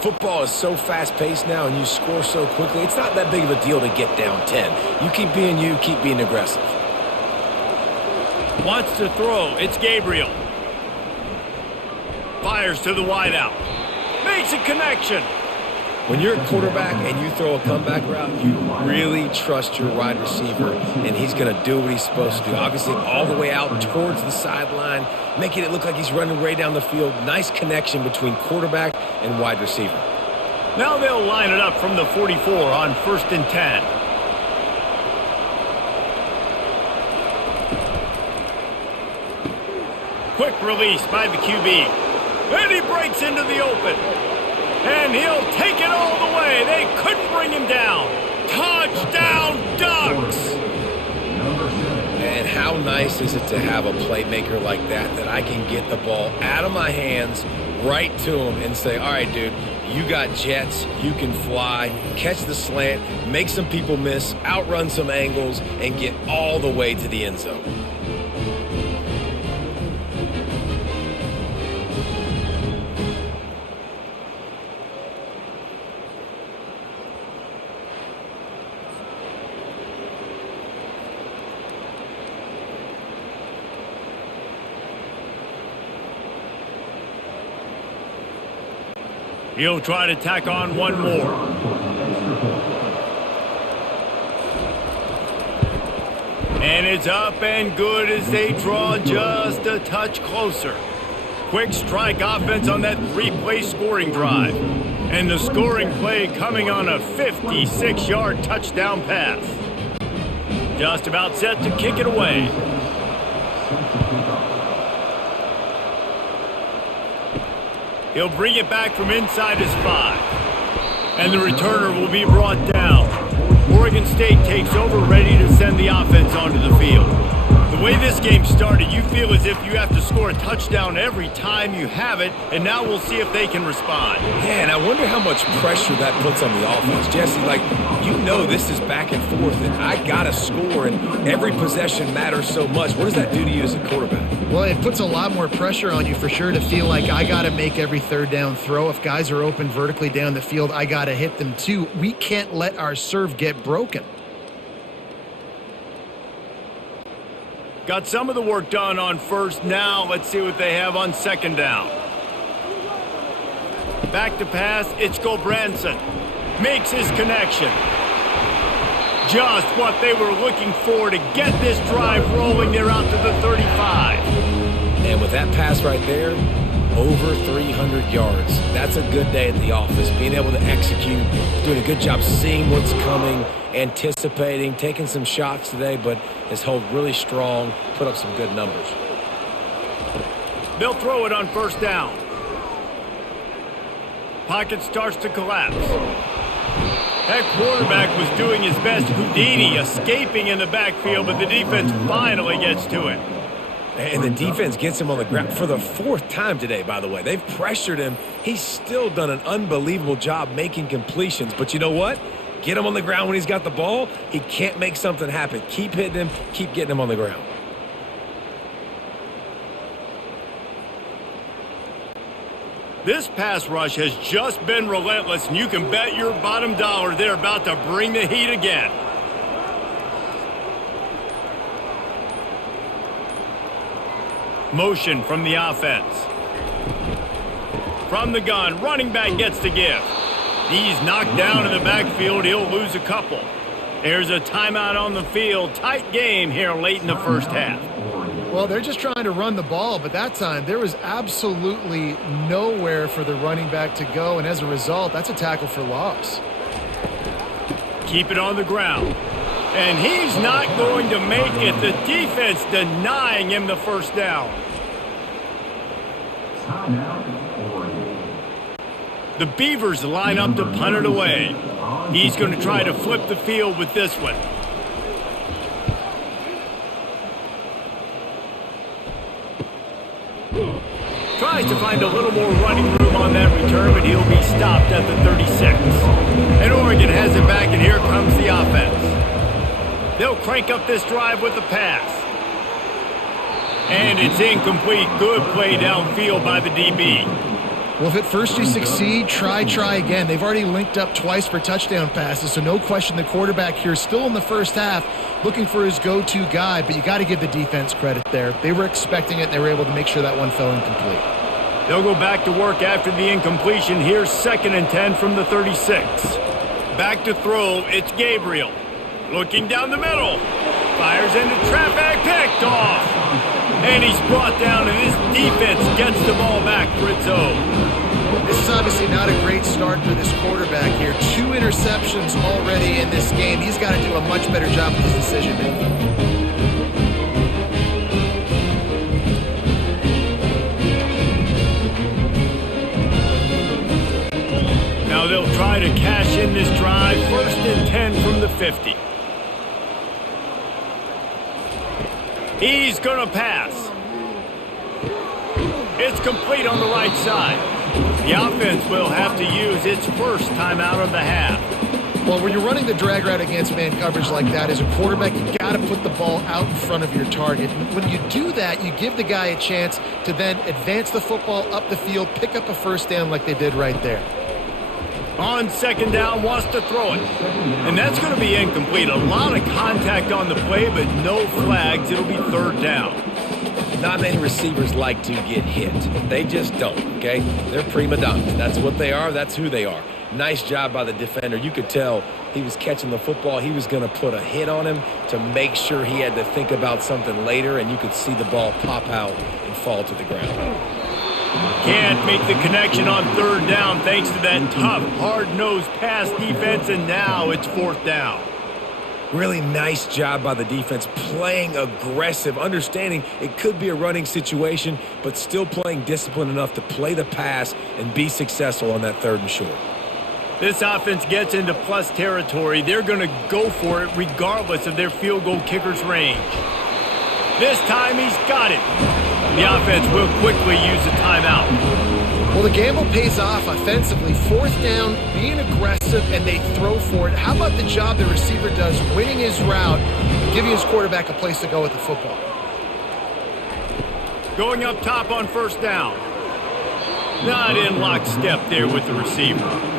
football is so fast-paced now and you score so quickly, it's not that big of a deal to get down 10. You, keep being aggressive. Wants to throw. It's Gabriel. Fires to the wideout. Makes a connection. When you're a quarterback and you throw a comeback route, you really trust your wide receiver, and he's going to do what he's supposed to do. Obviously, all the way out towards the sideline, making it look like he's running way down the field. Nice connection between quarterback and wide receiver. Now they'll line it up from the 44 on 1st and 10. Quick release by the QB. And he breaks into the open. And he'll take it all the way. They couldn't bring him down. Touchdown, Ducks! And how nice is it to have a playmaker like that I can get the ball out of my hands right to him and say, all right, dude, you got jets, you can fly, catch the slant, make some people miss, outrun some angles, and get all the way to the end zone. He'll try to tack on one more. And it's up and good as they draw just a touch closer. Quick strike offense on that 3-play scoring drive. And the scoring play coming on a 56-yard touchdown pass. Just about set to kick it away. He'll bring it back from inside his 5. And the returner will be brought down. Oregon State takes over, ready to send the offense onto the field. The way this game started, you feel as if you have to score a touchdown every time you have it, and now we'll see if they can respond. Yeah, and I wonder how much pressure that puts on the offense. Jesse, like, you know this is back and forth, and I got to score, and every possession matters so much. What does that do to you as a quarterback? Well, it puts a lot more pressure on you for sure to feel like I got to make every 3rd down throw. If guys are open vertically down the field, I got to hit them too. We can't let our serve get broken. Got some of the work done on 1st. Now let's see what they have on 2nd down. Back to pass. It's Gulbranson. Makes his connection. Just what they were looking for to get this drive rolling. They're out to the 35. And with that pass right there, over 300 yards. That's a good day at the office. Being able to execute, doing a good job seeing what's coming, anticipating, taking some shots today, but has held really strong, put up some good numbers. They'll throw it on 1st down. Pocket starts to collapse. That quarterback was doing his best Houdini, escaping in the backfield, but the defense finally gets to it. And the defense gets him on the ground for the 4th time today, by the way. They've pressured him. He's still done an unbelievable job making completions. But you know what? Get him on the ground when he's got the ball. He can't make something happen. Keep hitting him. Keep getting him on the ground. This pass rush has just been relentless, and you can bet your bottom dollar they're about to bring the heat again. Motion from the offense. From the gun, running back gets the give. He's knocked down in the backfield. He'll lose a couple. There's a timeout on the field. Tight game here late in the first half. Well, they're just trying to run the ball, but that time there was absolutely nowhere for the running back to go, and as a result, that's a tackle for loss. Keep it on the ground. And he's not going to make it. The defense denying him the first down. The Beavers line up to punt it away. He's going to try to flip the field with this one. Tries to find a little more running room on that return, but he'll be stopped at the 36. And Oregon has it back, and here comes the offense. They'll crank up this drive with the pass. And it's incomplete. Good play downfield by the DB. Well, if at first you succeed, try again. They've already linked up twice for touchdown passes, so no question the quarterback here still in the first half looking for his go-to guy, but you got to give the defense credit there. They were expecting it, and they were able to make sure that one fell incomplete. They'll go back to work after the incompletion. Here's 2nd and 10 from the 36. Back to throw, it's Gabriel. Looking down the middle. Fires into traffic, picked off. And he's brought down, and his defense gets the ball back for its own. This is obviously not a great start for this quarterback here. 2 interceptions already in this game. He's got to do a much better job with his decision-making. Now they'll try to cash in this drive. 1st and 10 from the 50. He's going to pass. It's complete on the right side. The offense will have to use its first timeout of the half. Well, when you're running the drag route against man coverage like that, as a quarterback, you got to put the ball out in front of your target. When you do that, you give the guy a chance to then advance the football up the field, pick up a first down like they did right there. On 2nd down, wants to throw it. And that's going to be incomplete. A lot of contact on the play, but no flags. It'll be 3rd down. Not many receivers like to get hit. They just don't, okay? They're prima donnas. That's what they are. That's who they are. Nice job by the defender. You could tell he was catching the football. He was going to put a hit on him to make sure he had to think about something later, and you could see the ball pop out and fall to the ground. Can't make the connection on 3rd down thanks to that tough, hard-nosed pass defense, and now it's 4th down. Really nice job by the defense, playing aggressive, understanding it could be a running situation, but still playing disciplined enough to play the pass and be successful on that 3rd and short. This offense gets into plus territory. They're going to go for it regardless of their field goal kicker's range. This time he's got it. The offense will quickly use a timeout. Well, the gamble pays off offensively. 4th down, being aggressive, and they throw for it. How about the job the receiver does winning his route, giving his quarterback a place to go with the football? Going up top on 1st down. Not in lockstep there with the receiver.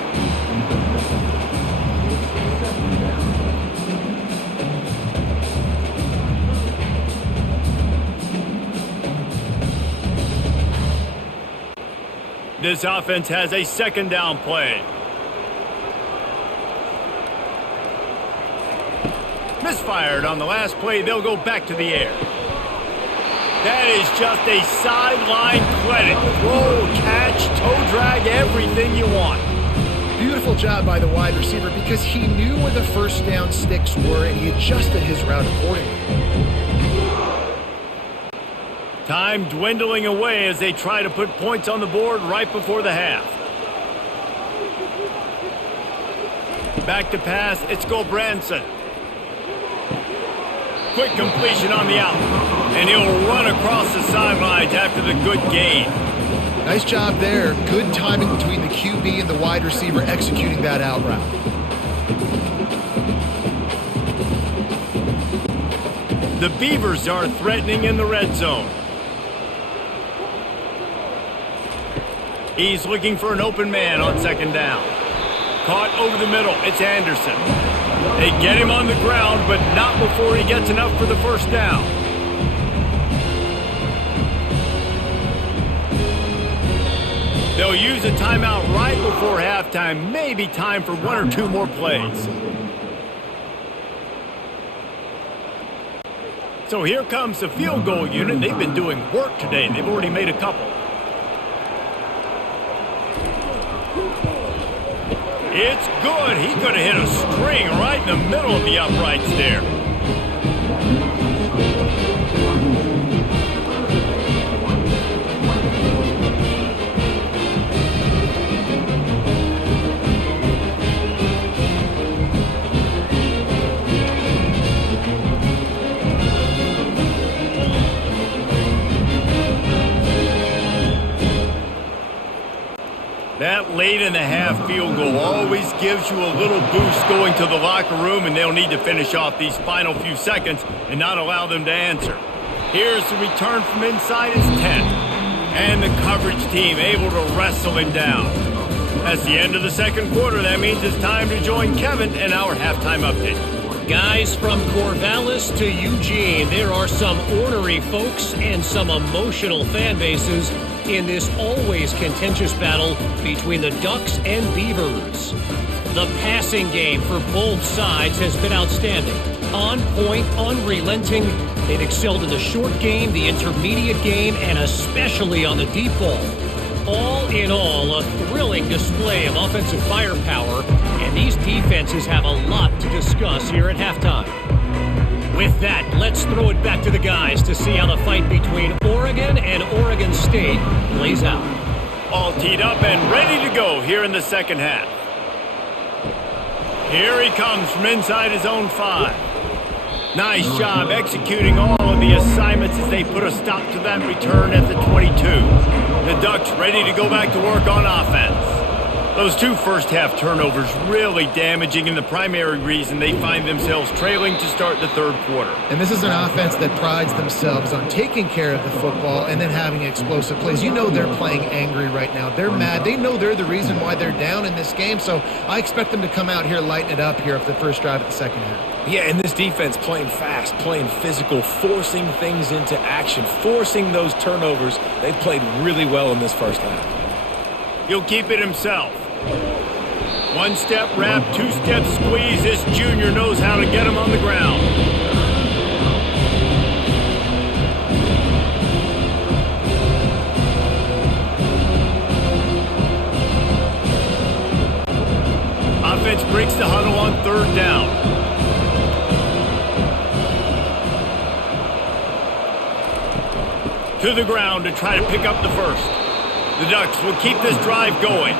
This offense has a 2nd down play. Misfired on the last play. They'll go back to the air. That is just a sideline credit. Throw, catch, toe drag, everything you want. Beautiful job by the wide receiver because he knew where the first down sticks were and he adjusted his route accordingly. Time dwindling away as they try to put points on the board right before the half. Back to pass, it's Gulbranson. quick completion on the out. And he'll run across the sidelines after the good gain. Nice job there. Good timing between the QB and the wide receiver executing that out route. The Beavers are threatening in the red zone. He's looking for an open man on second down. Caught over the middle. It's Anderson. They get him on the ground, but not before he gets enough for the first down. They'll use a timeout right before halftime. Maybe time for one or two more plays. So here comes the field goal unit. They've been doing work today. They've already made a couple. It's good. He's going to hit a string right in the middle of the uprights there. That late in the half field goal always gives you a little boost going to the locker room, and they'll need to finish off these final few seconds and not allow them to answer. Here's the return from inside his 10. And the coverage team able to wrestle him down. That's the end of the second quarter. That means it's time to join Kevin and our halftime update. Guys, from Corvallis to Eugene, there are some ornery folks and some emotional fan bases in this always contentious battle between the Ducks and Beavers. The passing game for both sides has been outstanding. On point, unrelenting. They've excelled in the short game, the intermediate game, and especially on the deep ball. All in all, a thrilling display of offensive firepower, and these defenses have a lot to discuss here at halftime. With that, let's throw it back to the guys to see how the fight between Oregon and Oregon State plays out. All teed up and ready to go here in the second half. Here he comes from inside his own 5. Nice job executing all of the assignments as they put a stop to that return at the 22. The Ducks ready to go back to work on offense. Those two first-half turnovers really damaging, and the primary reason they find themselves trailing to start the third quarter. And this is an offense that prides themselves on taking care of the football and then having explosive plays. You know they're playing angry right now. They're mad. They know they're the reason why they're down in this game, so I expect them to come out here, lighten it up here for the first drive of the second half. Yeah, and this defense playing fast, playing physical, forcing things into action, forcing those turnovers. They played really well in this first half. He'll keep it himself. One-step wrap, two-step squeeze. This junior knows how to get him on the ground. Offense breaks the huddle on third down. To the ground to try to pick up the first. The Ducks will keep this drive going.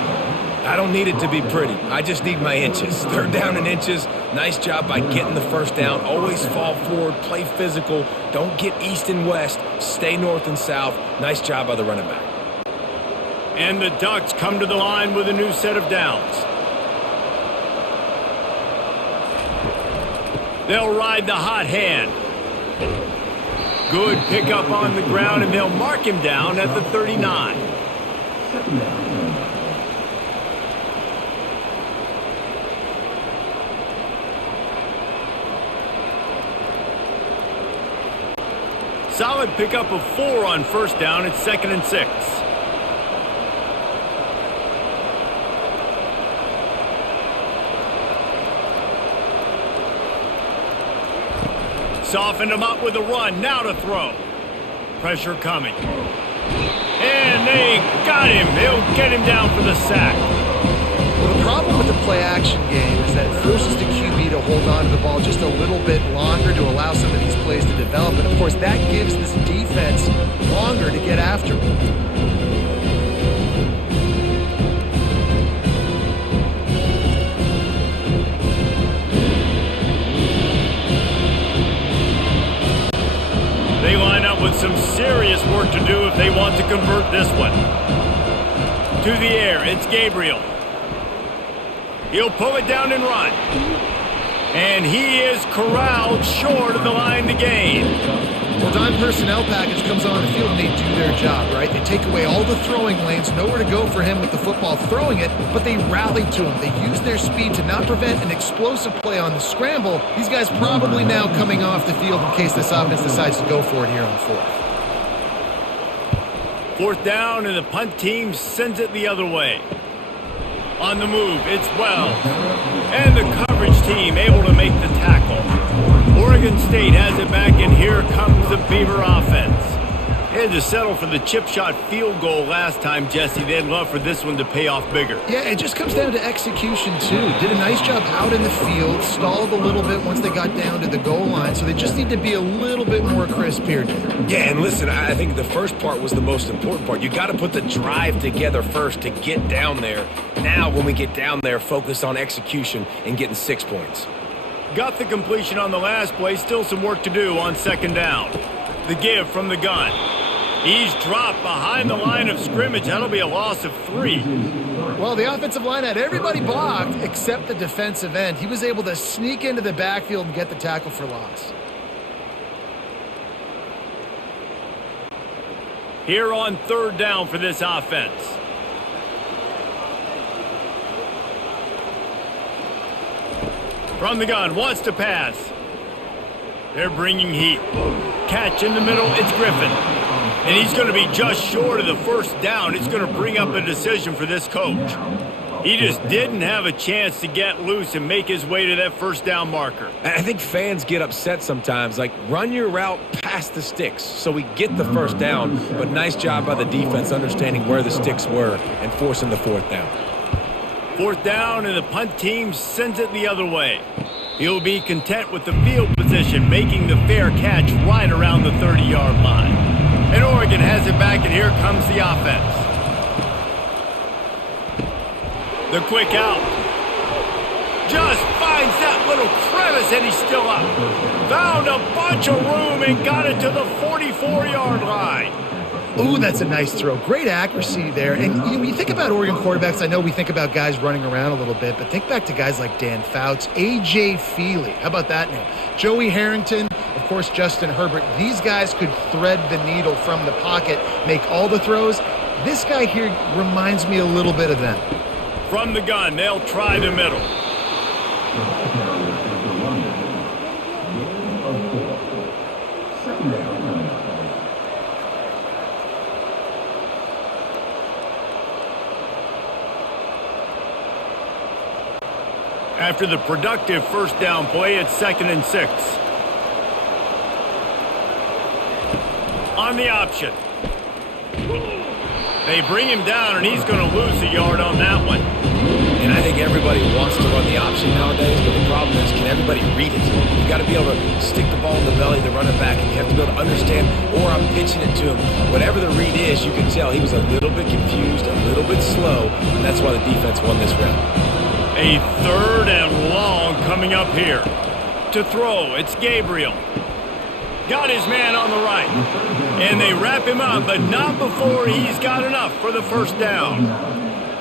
I don't need it to be pretty. I just need my inches. Third down in inches. Nice job by getting the first down. Always fall forward, play physical. Don't get east and west. Stay north and south. Nice job by the running back. And the Ducks come to the line with a new set of downs. They'll ride the hot hand. Good pickup on the ground, and they'll mark him down at the 39. Solid pickup of 4 on first down. It's 2nd and 6. Softened him up with a run. Now to throw. Pressure coming. And they got him. They'll get him down for the sack. Well, the problem with the play-action game is that it forces the QB to hold on to the ball just a little bit longer to allow some of these plays to develop. And, of course, that gives this defense longer to get after it. serious work to do if they want to convert this one. To the air, it's Gabriel. He'll pull it down and run. And he is corralled short of the line to gain. Well, dime personnel package comes on the field and they do their job, right? They take away all the throwing lanes, nowhere to go for him with the football throwing it, but they rally to him. They use their speed to not prevent an explosive play on the scramble. These guys probably now coming off the field in case this offense decides to go for it here on fourth. Fourth down, and the punt team sends it the other way. On the move, it's Wells. And the coverage team able to make the tackle. Oregon State has it back, and here comes the Beaver offense. They had to settle for the chip shot field goal last time, Jesse. They'd love for this one to pay off bigger. Yeah, it just comes down to execution, too. Did a nice job out in the field, stalled a little bit once they got down to the goal line, so they just need to be a little bit more crisp here, Jim. Yeah, and listen, I think the first part was the most important part. You got to put the drive together first to get down there. Now, when we get down there, focus on execution and getting 6 points. Got the completion on the last play. Still some work to do on second down. The give from the gun. He's dropped behind the line of scrimmage. That'll be a loss of 3. Well, the offensive line had everybody blocked except the defensive end. He was able to sneak into the backfield and get the tackle for loss. Here on third down for this offense. From the gun, wants to pass. They're bringing heat. Catch in the middle, it's Griffin. And he's going to be just short of the first down. It's going to bring up a decision for this coach. He just didn't have a chance to get loose and make his way to that first down marker. I think fans get upset sometimes, like run your route past the sticks so we get the first down, but nice job by the defense understanding where the sticks were and forcing the fourth down. Fourth down, and the punt team sends it the other way. He'll be content with the field position, making the fair catch right around the 30-yard line. And Oregon has it back, and here comes the offense. The quick out. Just finds that little crevice, and he's still up. Found a bunch of room and got it to the 44-yard line. Ooh, that's a nice throw. Great accuracy there. And when you think about Oregon quarterbacks, I know we think about guys running around a little bit, but think back to guys like Dan Fouts, A.J. Feely. How about that name? Joey Harrington, of course, Justin Herbert. These guys could thread the needle from the pocket, make all the throws. This guy here reminds me a little bit of them. From the gun, they'll try the middle. After the productive first down play, it's 2nd and 6. On the option. They bring him down, and he's going to lose a yard on that one. And I think everybody wants to run the option nowadays, but the problem is, can everybody read it? You got to be able to stick the ball in the belly of the running back, and you have to be able to understand, or I'm pitching it to him. Whatever the read is, you can tell he was a little bit confused, a little bit slow, and that's why the defense won this round. A 3rd and long coming up here. To throw, it's Gabriel. Got his man on the right. And they wrap him up, but not before he's got enough for the first down.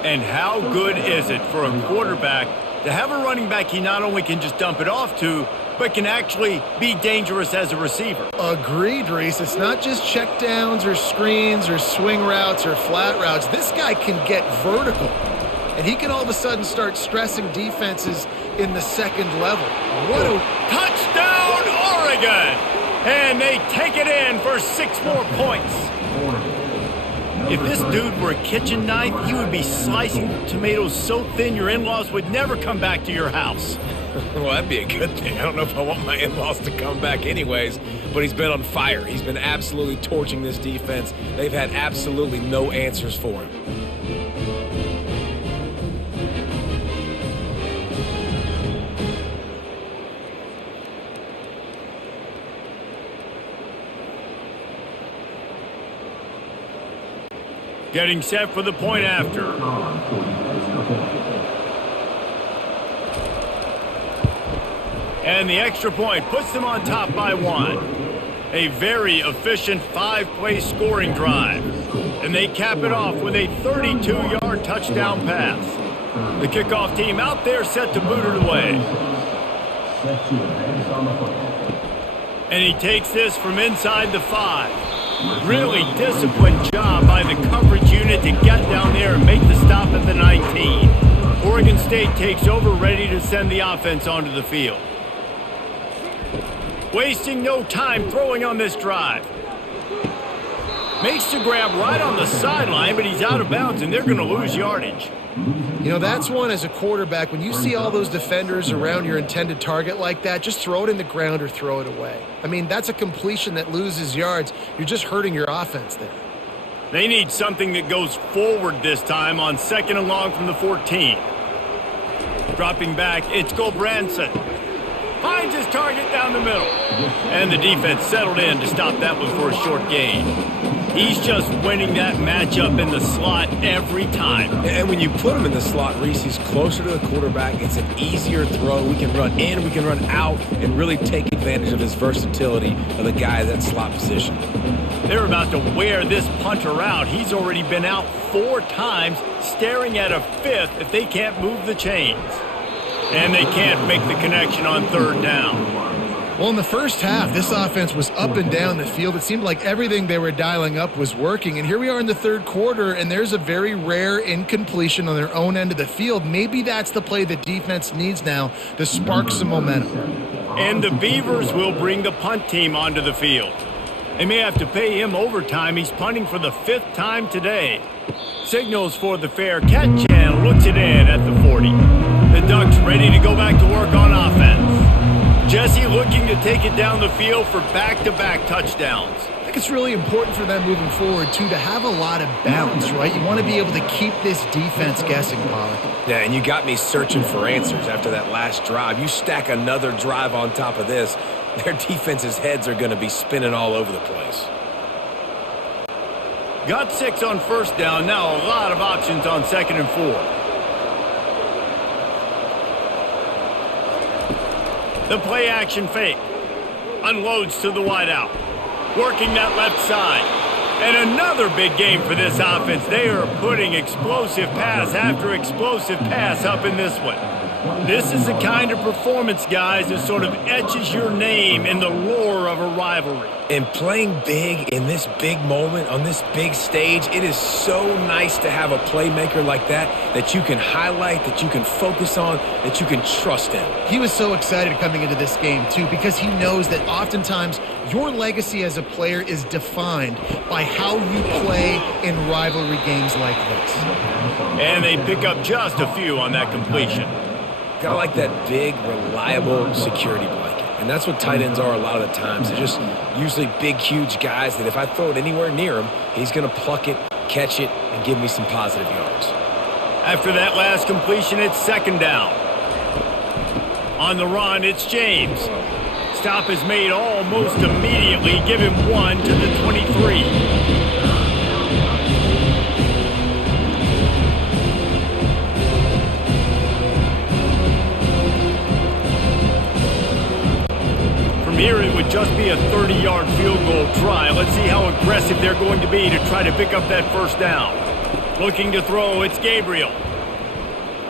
And how good is it for a quarterback to have a running back he not only can just dump it off to, but can actually be dangerous as a receiver? Agreed, Reese. It's not just check downs or screens or swing routes or flat routes. This guy can get vertical. And he can all of a sudden start stressing defenses in the second level. What a touchdown, Oregon! And they take it in for 6 more points. If this dude were a kitchen knife, he would be slicing tomatoes so thin your in-laws would never come back to your house. Well, that'd be a good thing. I don't know if I want my in-laws to come back anyways, but he's been on fire. He's been absolutely torching this defense. They've had absolutely no answers for him. Getting set for the point after. And the extra point puts them on top by 1. A very efficient 5-play scoring drive. And they cap it off with a 32-yard touchdown pass. The kickoff team out there set to boot it away. And he takes this from inside the 5. Really disciplined job by the coverage unit to get down there and make the stop at the 19. Oregon State takes over, ready to send the offense onto the field. Wasting no time throwing on this drive. Makes the grab right on the sideline, but he's out of bounds, and they're going to lose yardage. You know, that's one as a quarterback. When you see all those defenders around your intended target like that, just throw it in the ground or throw it away. I mean, that's a completion that loses yards. You're just hurting your offense there. They need something that goes forward this time on 2nd and long from the 14. Dropping back, it's Gulbranson. Finds his target down the middle. And the defense settled in to stop that one for a short gain. He's just winning that matchup in the slot every time. And when you put him in the slot, Reese, he's closer to the quarterback. It's an easier throw. We can run in, we can run out, and really take advantage of his versatility of the guy in that slot position. They're about to wear this punter out. He's already been out 4 times, staring at a 5th if they can't move the chains. And they can't make the connection on 3rd down. Well, in the first half, this offense was up and down the field. It seemed like everything they were dialing up was working. And here we are in the 3rd quarter, and there's a very rare incompletion on their own end of the field. Maybe that's the play the defense needs now to spark some momentum. And the Beavers will bring the punt team onto the field. They may have to pay him overtime. He's punting for the 5th time today. Signals for the fair catch and looks it in at the 40. The Ducks ready to go back to work on offense. Jesse looking to take it down the field for back-to-back touchdowns. I think it's really important for them moving forward, too, to have a lot of balance, right? You want to be able to keep this defense guessing, Pollack. Yeah, and you got me searching for answers after that last drive. You stack another drive on top of this, their defense's heads are going to be spinning all over the place. Got 6 on 1st down. Now a lot of options on 2nd and 4. The play action fake. Unloads to the wideout. Working that left side. And another big game for this offense. They are putting explosive pass after explosive pass up in this one. This is the kind of performance, guys, that sort of etches your name in the lore of a rivalry. And playing big in this big moment, on this big stage, it is so nice to have a playmaker like that you can highlight, that you can focus on, that you can trust in. He was so excited coming into this game, too, because he knows that oftentimes your legacy as a player is defined by how you play in rivalry games like this. And they pick up just a few on that completion. Kind of like that big, reliable security blanket. And that's what tight ends are a lot of the times. They're just usually big, huge guys that if I throw it anywhere near him, he's going to pluck it, catch it, and give me some positive yards. After that last completion, it's 2nd down. On the run, it's James. Stop is made almost immediately. Give him 1 to the 23. Here it would just be a 30-yard field goal try. Let's see how aggressive they're going to be to try to pick up that 1st down. Looking to throw, it's Gabriel.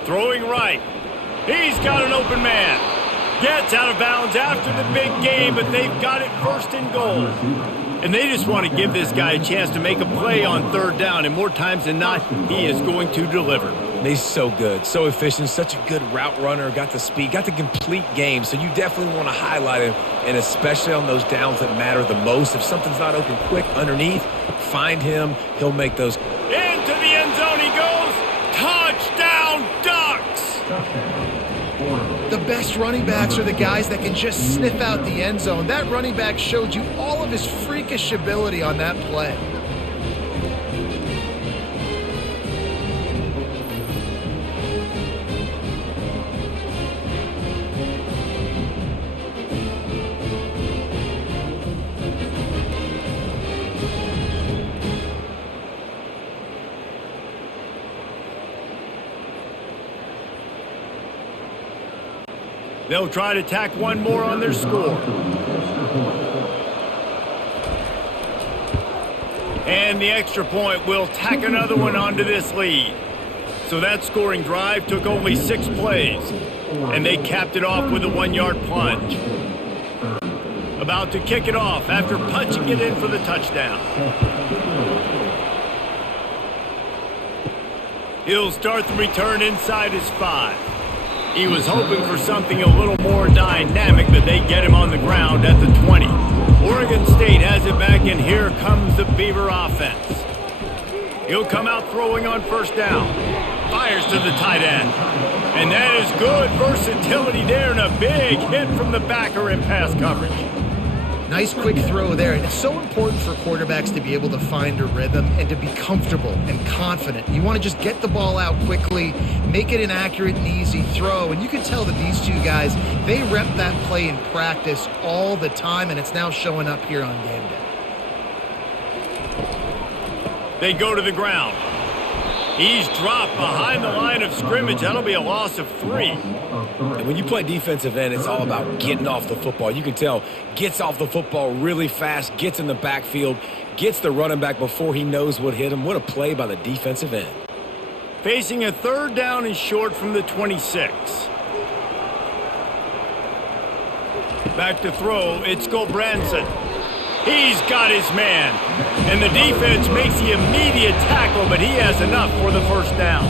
Throwing right. He's got an open man. Gets out of bounds after the big game, but they've got it 1st and goal. And they just want to give this guy a chance to make a play on 3rd down, and more times than not, he is going to deliver. He's so good, so efficient, such a good route runner, got the speed, got the complete game, so you definitely want to highlight him, and especially on those downs that matter the most. If something's not open quick underneath, find him, he'll make those. Into the end zone he goes. Touchdown, Ducks! The best running backs are the guys that can just sniff out the end zone. That running back showed you all of his freakish ability on that play. They'll try to tack one more on their score. And the extra point will tack another one onto this lead. So that scoring drive took only 6 plays, and they capped it off with a 1-yard plunge. About to kick it off after punching it in for the touchdown. He'll start the return inside his 5. He was hoping for something a little more dynamic, but they get him on the ground at the 20. Oregon State has it back, and here comes the Beaver offense. He'll come out throwing on first down. Fires to the tight end. And that is good versatility there, and a big hit from the backer in pass coverage. Nice quick throw there, and it's so important for quarterbacks to be able to find a rhythm and to be comfortable and confident. You want to just get the ball out quickly, make it an accurate and easy throw, and you can tell that these two guys, they rep that play in practice all the time, and it's now showing up here on game day. They go to the ground. He's dropped behind the line of scrimmage. That'll be a loss of 3. And when you play defensive end, it's all about getting off the football. You can tell, gets off the football really fast, gets in the backfield, gets the running back before he knows what hit him. What a play by the defensive end. Facing a 3rd down and short from the 26. Back to throw, it's Gulbranson. He's got his man. And the defense makes the immediate tackle, but he has enough for the first down.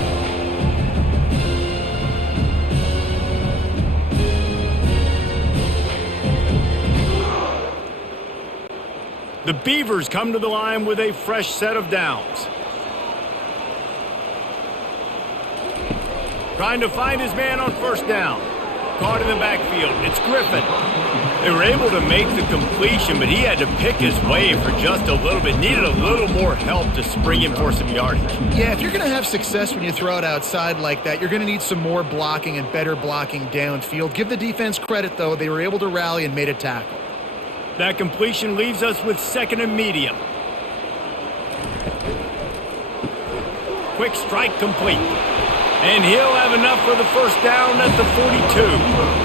The Beavers come to the line with a fresh set of downs. Trying to find his man on first down. Caught in the backfield. It's Griffin. They were able to make the completion, but he had to pick his way for just a little bit. Needed a little more help to spring him for some yardage. Yeah, if you're going to have success when you throw it outside like that, you're going to need some more blocking and better blocking downfield. Give the defense credit, though. They were able to rally and made a tackle. That completion leaves us with 2nd and medium. Quick strike complete. And he'll have enough for the first down at the 42.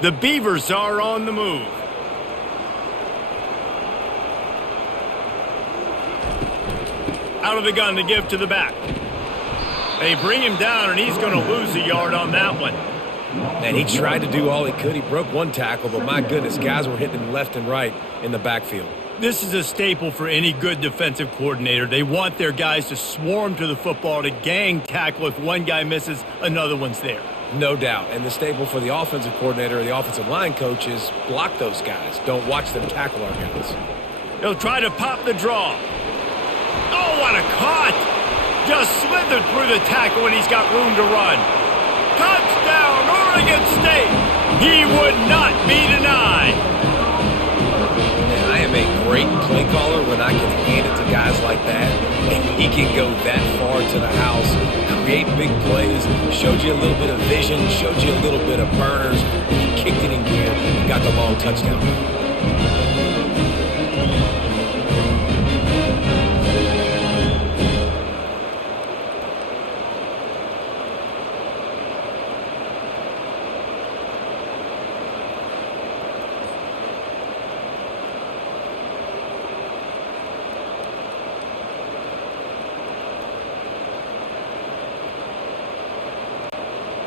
The Beavers are on the move. Out of the gun to give to the back. They bring him down, and he's going to lose a yard on that one. And he tried to do all he could. He broke one tackle, but my goodness, guys were hitting him left and right in the backfield. This is a staple for any good defensive coordinator. They want their guys to swarm to the football, to gang tackle. If one guy misses, another one's there. No doubt. And the staple for the offensive coordinator or the offensive line coach is block those guys. Don't watch them tackle our guys. He'll try to pop the draw. Oh, what a cut! Just slithered through the tackle, and he's got room to run. Touchdown, Oregon State! He would not be denied. And I am a great play caller when I can hand it to guys like that. And he can go that far to the house, create big plays, showed you a little bit of vision, showed you a little bit of burners, and he kicked it in gear and got the long touchdown.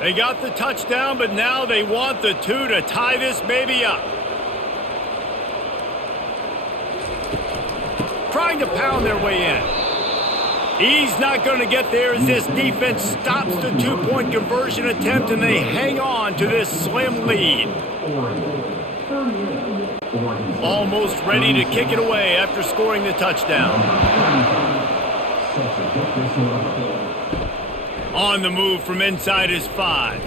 They got the touchdown, but now they want the 2 to tie this baby up. Trying to pound their way in. He's not going to get there as this defense stops the 2-point conversion attempt, and they hang on to this slim lead. Almost ready to kick it away after scoring the touchdown. On the move from inside his 5.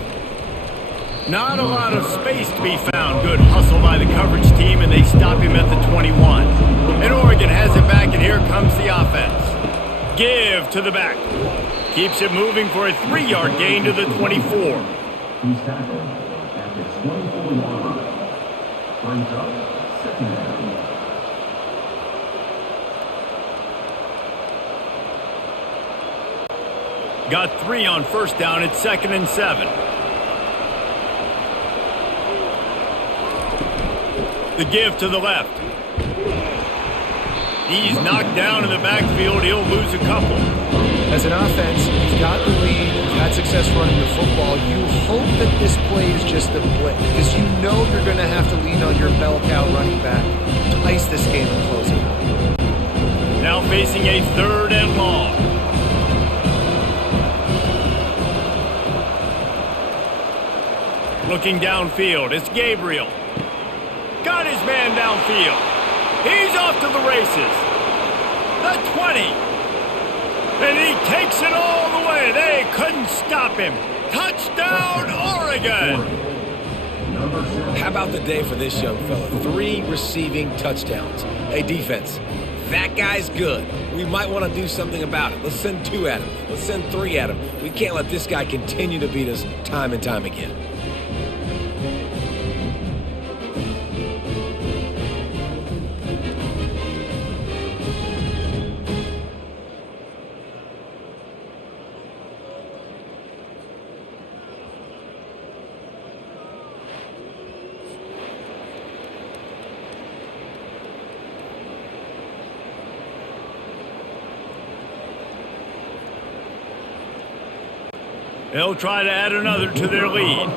Not a lot of space to be found. Good hustle by the coverage team, and they stop him at the 21. And Oregon has it back, and here comes the offense. Give to the back. Keeps it moving for a 3-yard gain to the 24. He's tackled at the 24-yard line. Brings up 2nd down. Got 3 on first down. It's 2nd and 7. The give to the left. He's knocked down in the backfield. He'll lose a couple. As an offense, you've got the lead, you've had success running the football. You hope that this play is just a blip because you know you're going to have to lean on your bell cow running back to ice this game and close it out. Now facing a 3rd and long. Looking downfield, it's Gabriel. Got his man downfield. He's off to the races. The 20. And he takes it all the way. They couldn't stop him. Touchdown, Oregon. How about the day for this young fella? 3 receiving touchdowns. Hey, defense, that guy's good. We might want to do something about it. Let's send 2 at him. Let's send 3 at him. We can't let this guy continue to beat us time and time again. They'll try to add another to their lead.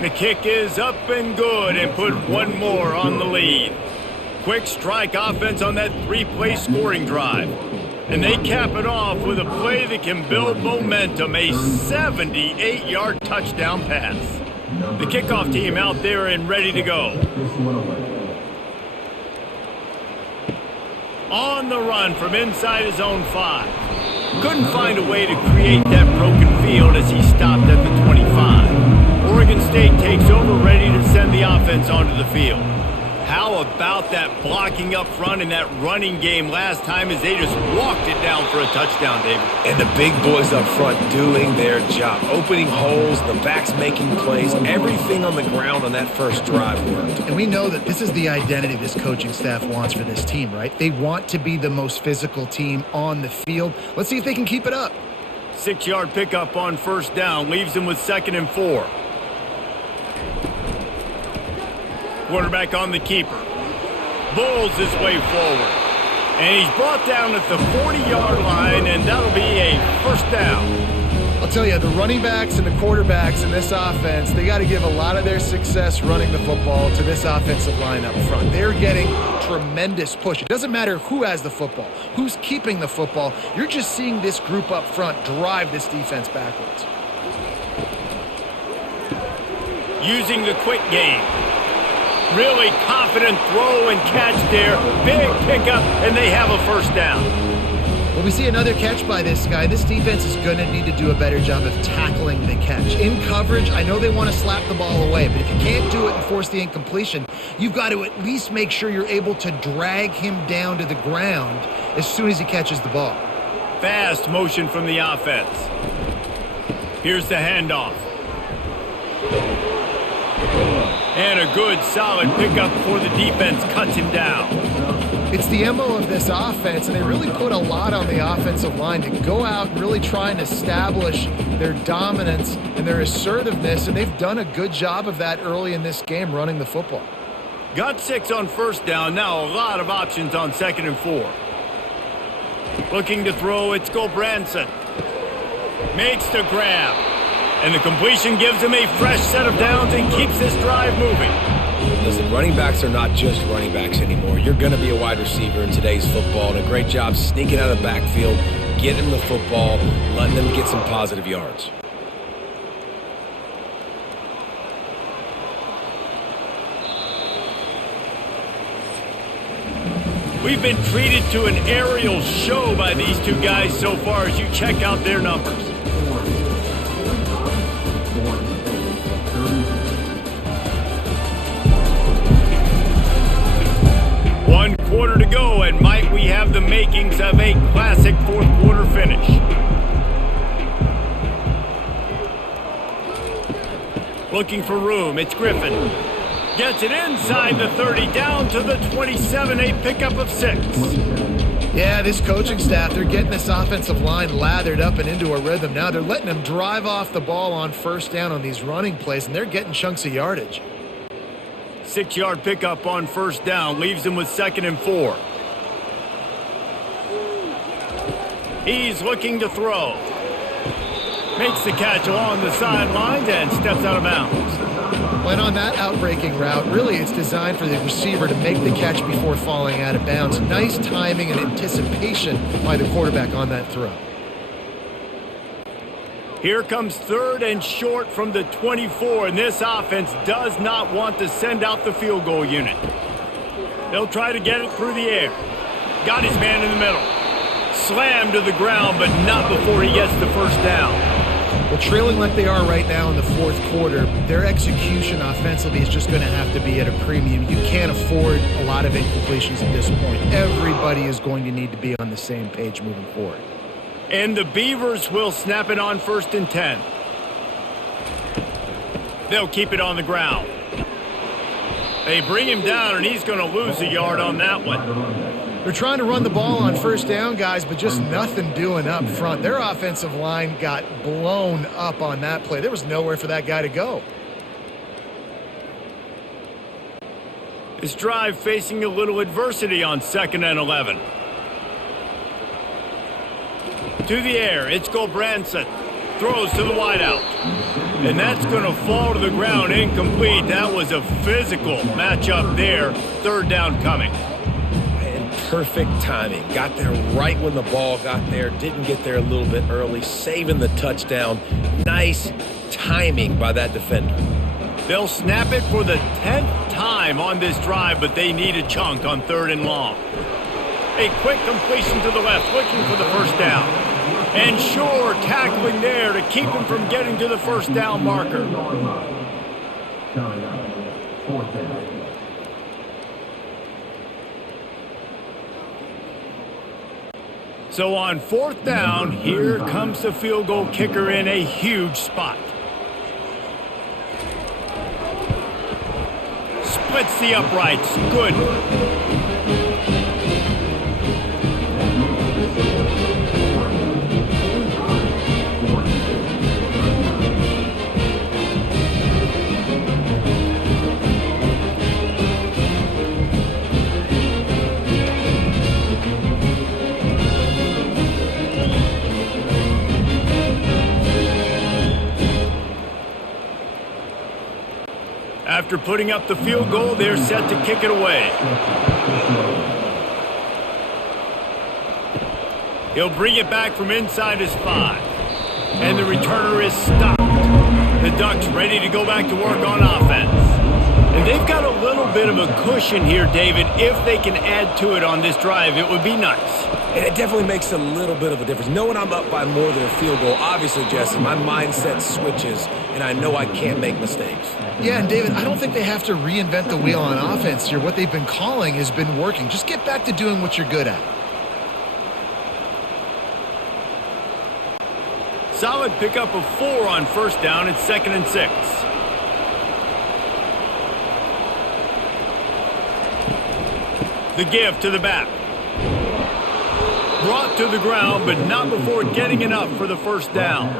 The kick is up and good and put 1 more on the lead. Quick strike offense on that 3-play scoring drive. And they cap it off with a play that can build momentum, a 78-yard touchdown pass. The kickoff team out there and ready to go. On the run from inside his own 5. Couldn't find a way to create that broken field as he stopped at the 25. Oregon State takes over, ready to send the offense onto the field. How about that blocking up front in that running game last time as they just walked it down for a touchdown, David? And the big boys up front doing their job. Opening holes, the backs making plays. Everything on the ground on that first drive worked. And we know that this is the identity this coaching staff wants for this team, right? They want to be the most physical team on the field. Let's see if they can keep it up. 6-yard pickup on first down leaves them with 2nd and 4. Quarterback on the keeper. Bulls his way forward. And he's brought down at the 40-yard line, and that'll be a first down. I'll tell you, the running backs and the quarterbacks in this offense, they got to give a lot of their success running the football to this offensive line up front. They're getting tremendous push. It doesn't matter who has the football, who's keeping the football. You're just seeing this group up front drive this defense backwards. Using the quick game. Really confident throw and catch there. Big pickup, and they have a first down. Well, we see another catch by this guy. This defense is going to need to do a better job of tackling the catch. In coverage, I know they want to slap the ball away, but if you can't do it and force the incompletion, you've got to at least make sure you're able to drag him down to the ground as soon as he catches the ball. Fast motion from the offense. Here's the handoff. And a good, solid pickup before the defense cuts him down. It's the MO of this offense, and they really put a lot on the offensive line to go out and really try and establish their dominance and their assertiveness, and they've done a good job of that early in this game running the football. Got 6 on first down. Now a lot of options on 2nd and 4. Looking to throw, it's Gulbranson. Makes the grab. And the completion gives him a fresh set of downs and keeps this drive moving. Listen, running backs are not just running backs anymore. You're going to be a wide receiver in today's football, and a great job sneaking out of the backfield, getting them the football, letting them get some positive yards. We've been treated to an aerial show by these two guys so far as you check out their numbers. One quarter to go, and might we have the makings of a classic fourth quarter finish. Looking for room, it's Griffin. Gets it inside the 30, down to the 27, a pickup of 6. Yeah, this coaching staff, they're getting this offensive line lathered up and into a rhythm. Now they're letting them drive off the ball on first down on these running plays, and they're getting chunks of yardage. 6-yard pickup on first down leaves him with 2nd and 4. He's looking to throw. Makes the catch along the sidelines and steps out of bounds. When on that outbreaking route, really it's designed for the receiver to make the catch before falling out of bounds. Nice timing and anticipation by the quarterback on that throw. Here comes 3rd and short from the 24, and this offense does not want to send out the field goal unit. They'll try to get it through the air. Got his man in the middle. Slammed to the ground, but not before he gets the first down. Well, trailing like they are right now in the fourth quarter, their execution offensively is just going to have to be at a premium. You can't afford a lot of incompletions at this point. Everybody is going to need to be on the same page moving forward. And the Beavers will snap it on 1st and 10. They'll keep it on the ground. They bring him down, and he's going to lose a yard on that one. They're trying to run the ball on first down, guys, but just nothing doing up front. Their offensive line got blown up on that play. There was nowhere for that guy to go. This drive facing a little adversity on 2nd and 11. To the air, it's Gulbranson. Throws to the wideout. And that's going to fall to the ground incomplete. That was a physical matchup there. 3rd down coming. And perfect timing. Got there right when the ball got there. Didn't get there a little bit early. Saving the touchdown. Nice timing by that defender. They'll snap it for the 10th time on this drive, but they need a chunk on 3rd and long. A quick completion to the left, looking for the first down. And Shore tackling there to keep him from getting to the first down marker. So on 4th down, here comes the field goal kicker in a huge spot. Splits the uprights. Good. After putting up the field goal, they're set to kick it away. He'll bring it back from inside his 5. And the returner is stopped. The Ducks ready to go back to work on offense. And they've got a little bit of a cushion here, David. If they can add to it on this drive, it would be nice. And it definitely makes a little bit of a difference. Knowing I'm up by more than a field goal, obviously, Jesse, my mindset switches, and I know I can't make mistakes. Yeah, and David, I don't think they have to reinvent the wheel on offense here. What they've been calling has been working. Just get back to doing what you're good at. Solid pickup of 4 on first down. It's 2nd and 6. The give to the back. Brought to the ground, but not before getting enough for the first down.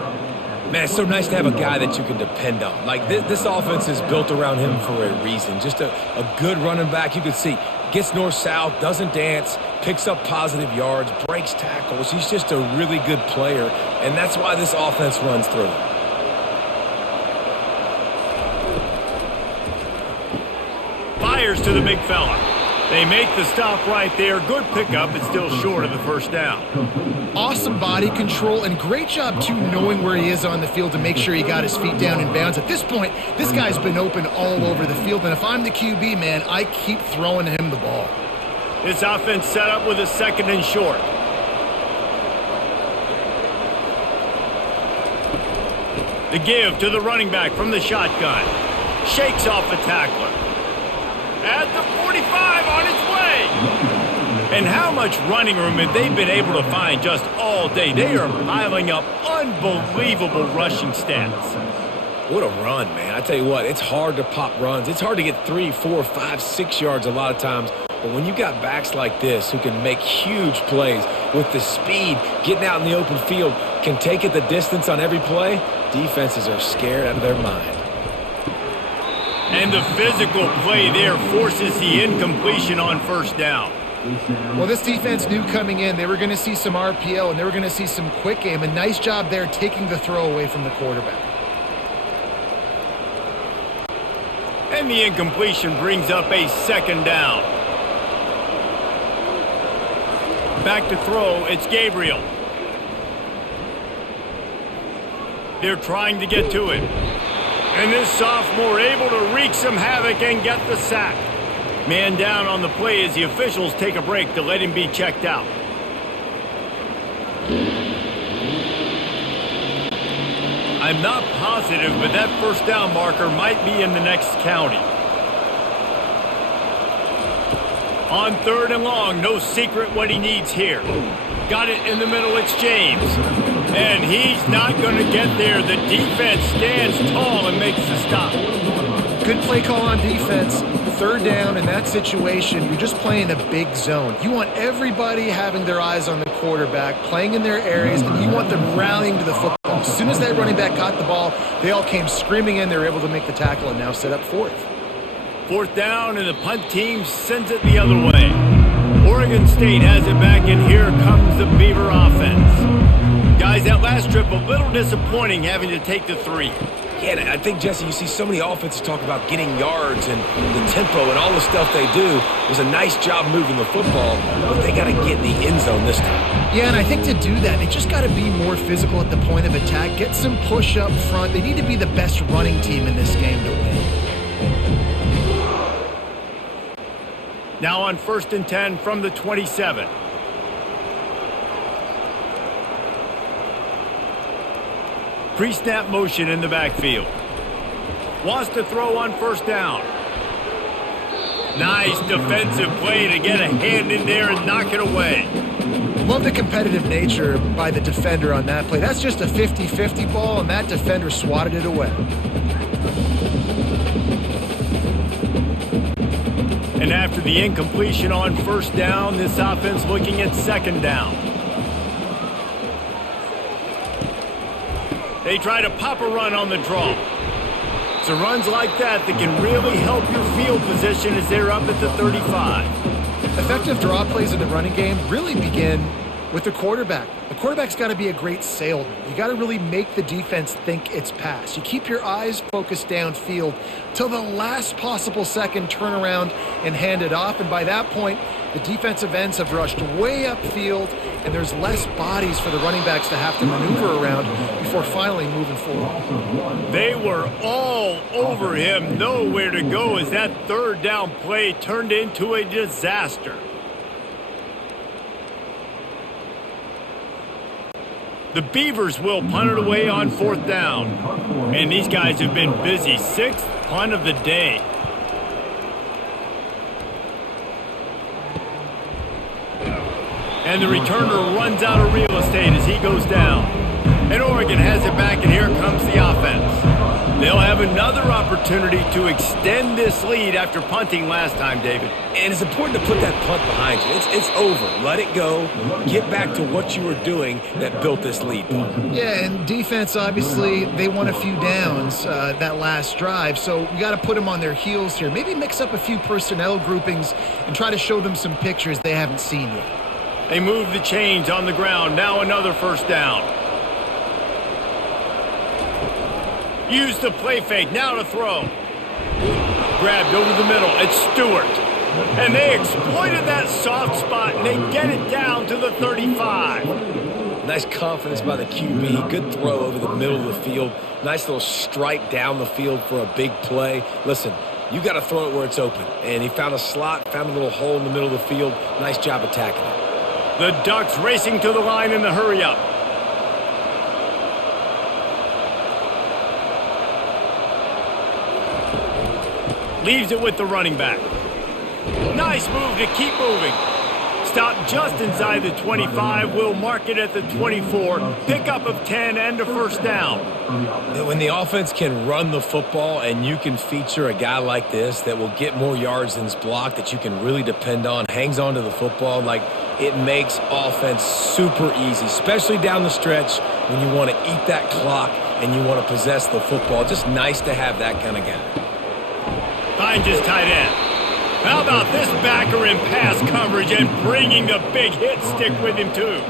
Man, it's so nice to have a guy that you can depend on. Like, this offense is built around him for a reason. Just a good running back. You can see, gets north-south, doesn't dance, picks up positive yards, breaks tackles. He's just a really good player, and that's why this offense runs through. Fires to the big fella. They make the stop right there. Good pickup. It's still short of the first down. Awesome body control and great job, too, knowing where he is on the field to make sure he got his feet down in bounds. At this point, this guy's been open all over the field, and if I'm the QB, man, I keep throwing him the ball. This offense set up with a 2nd and short. The give to the running back from the shotgun. Shakes off the tackler. At the 45 on its way. And how much running room have they been able to find just all day? They are piling up unbelievable rushing stats. What a run, man. I tell you what, it's hard to pop runs. It's hard to get 3, 4, 5, 6 yards a lot of times But when you got backs like this who can make huge plays with the speed, getting out in the open field, can take it the distance on every play, defenses are scared out of their mind. And the physical play there forces the incompletion on first down. Well, this defense knew coming in they were going to see some RPO and they were going to see some quick game. A nice job there taking the throw away from the quarterback. And the incompletion brings up a second down. Back to throw, it's Gabriel. They're trying to get to it. And this sophomore able to wreak some havoc and get the sack. Man down on the play as the officials take a break to let him be checked out. I'm not positive, but that first down marker might be in the next county. On third and long, no secret what he needs here. Got it in the middle, it's James. And he's not going to get there. The defense stands tall and makes the stop. Good play call on defense. Third down in that situation, you're just playing a big zone. You want everybody having their eyes on the quarterback, playing in their areas, and you want them rallying to the football. As soon as that running back caught the ball, they all came screaming in. They were able to make the tackle and now set up fourth. Fourth down, and the punt team sends it the other way. Oregon State has it back, and here comes the Beaver offense. Guys, that last trip a little disappointing having to take the 3. Yeah, and I think, Jesse, you see so many offenses talk about getting yards and the tempo and all the stuff they do. It was a nice job moving the football, but they got to get in the end zone this time. Yeah, and I think to do that, they just got to be more physical at the point of attack, get some push up front. They need to be the best running team in this game to win. Now on 1st and 10 from the 27. Pre-snap motion in the backfield. Wants to throw on first down. Nice defensive play to get a hand in there and knock it away. Love the competitive nature by the defender on that play. That's just a 50-50 ball, and that defender swatted it away. And after the incompletion on first down, this offense looking at second down. They try to pop a run on the draw. It's the runs like that that can really help your field position as they're up at the 35. Effective draw plays in the running game really begin with the quarterback. The quarterback's got to be a great salesman. You got to really make the defense think it's pass. You keep your eyes focused downfield till the last possible second, turn around and hand it off. And by that point, the defensive ends have rushed way upfield, and there's less bodies for the running backs to have to maneuver around before finally moving forward. They were all over him, nowhere to go as that third down play turned into a disaster. The Beavers will punt it away on fourth down. And these guys have been busy. 6th punt of the day. And the returner runs out of real estate as he goes down. And Oregon has it back, and here comes the offense. They'll have another opportunity to extend this lead after punting last time, David. And it's important to put that punt behind you. It's over. Let it go. Get back to what you were doing that built this lead. Yeah, and defense, obviously, they won a few downs that last drive, so we got to put them on their heels here. Maybe mix up a few personnel groupings and try to show them some pictures they haven't seen yet. They move the chains on the ground. Now another first down. Use the play fake. Now to throw. Grabbed over the middle. It's Stewart. And they exploited that soft spot, and they get it down to the 35. Nice confidence by the QB. Good throw over the middle of the field. Nice little strike down the field for a big play. Listen, you got to throw it where it's open. And he found a slot, found a little hole in the middle of the field. Nice job attacking it. The Ducks racing to the line in the hurry-up. Leaves it with the running back. Nice move to keep moving. Stop just inside the 25. We'll mark it at the 24. Pickup of 10 and a first down. When the offense can run the football and you can feature a guy like this that will get more yards than his block, that you can really depend on, hangs on to the football, like it makes offense super easy, especially down the stretch when you want to eat that clock and you want to possess the football. Just nice to have that kind of guy. Finds his tight end. How about this backer in pass coverage and bringing the big hit stick with him too?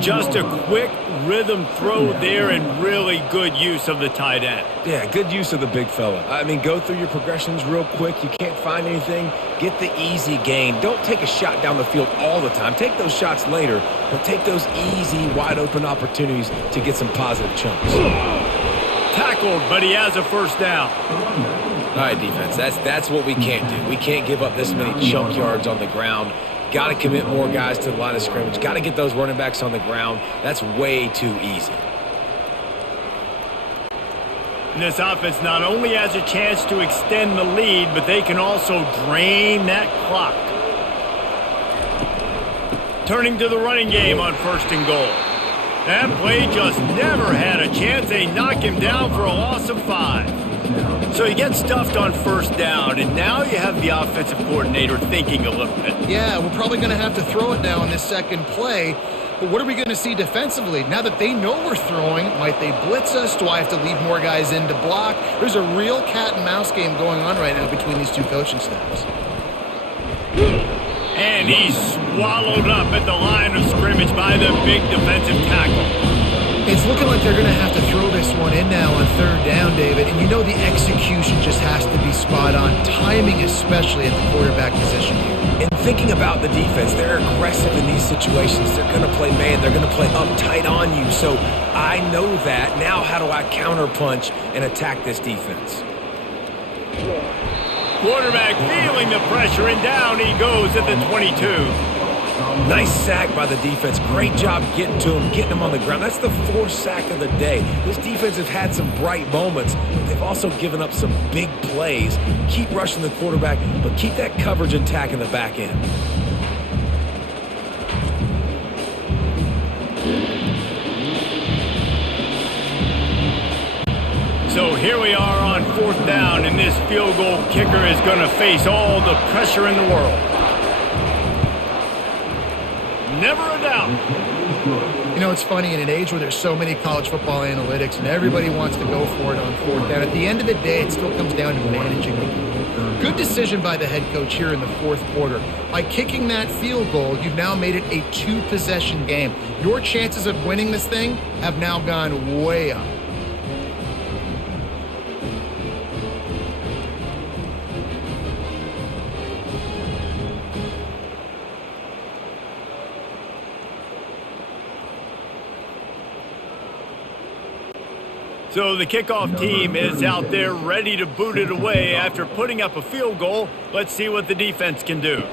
Just a quick rhythm throw there and really good use of the tight end. Yeah, good use of the big fella. I mean, go through your progressions real quick. You can't find anything, get the easy gain. Don't take a shot down the field all the time. Take those shots later, but take those easy, wide open opportunities to get some positive chunks. Tackled, but he has a first down. All right, defense, that's what we can't do. We can't give up this many chunk yards on the ground. Got to commit more guys to the line of scrimmage. Got to get those running backs on the ground. That's way too easy. And this offense not only has a chance to extend the lead, but they can also drain that clock. Turning to the running game on 1st and goal. That play just never had a chance. They knock him down for a loss of 5. So you get stuffed on 1st down, and now you have the offensive coordinator thinking a little bit. Yeah, we're probably going to have to throw it now on this second play. But what are we going to see defensively? Now that they know we're throwing, might they blitz us? Do I have to leave more guys in to block? There's a real cat and mouse game going on right now between these two coaching staffs. And he's swallowed up at the line of scrimmage by the big defensive tackle. It's looking like they're going to have to throw this one in now on 3rd down, David. And you know the execution just has to be spot on. Timing especially at the quarterback position here. And thinking about the defense, they're aggressive in these situations. They're going to play man. They're going to play uptight on you. So I know that. Now how do I counterpunch and attack this defense? Quarterback feeling the pressure, and down he goes at the 22. Nice sack by the defense. Great job getting to him, getting him on the ground. That's the 4th sack of the day. This defense has had some bright moments, but they've also given up some big plays. Keep rushing the quarterback, but keep that coverage intact in the back end. So here we are on 4th down, and this field goal kicker is going to face all the pressure in the world. Never a doubt. You know, it's funny, in an age where there's so many college football analytics and everybody wants to go for it on 4th down, at the end of the day, it still comes down to managing the game. Good decision by the head coach here in the 4th quarter. By kicking that field goal, you've now made it a 2-possession game. Your chances of winning this thing have now gone way up. So the kickoff team is out there ready to boot it away after putting up a field goal. Let's see what the defense can do.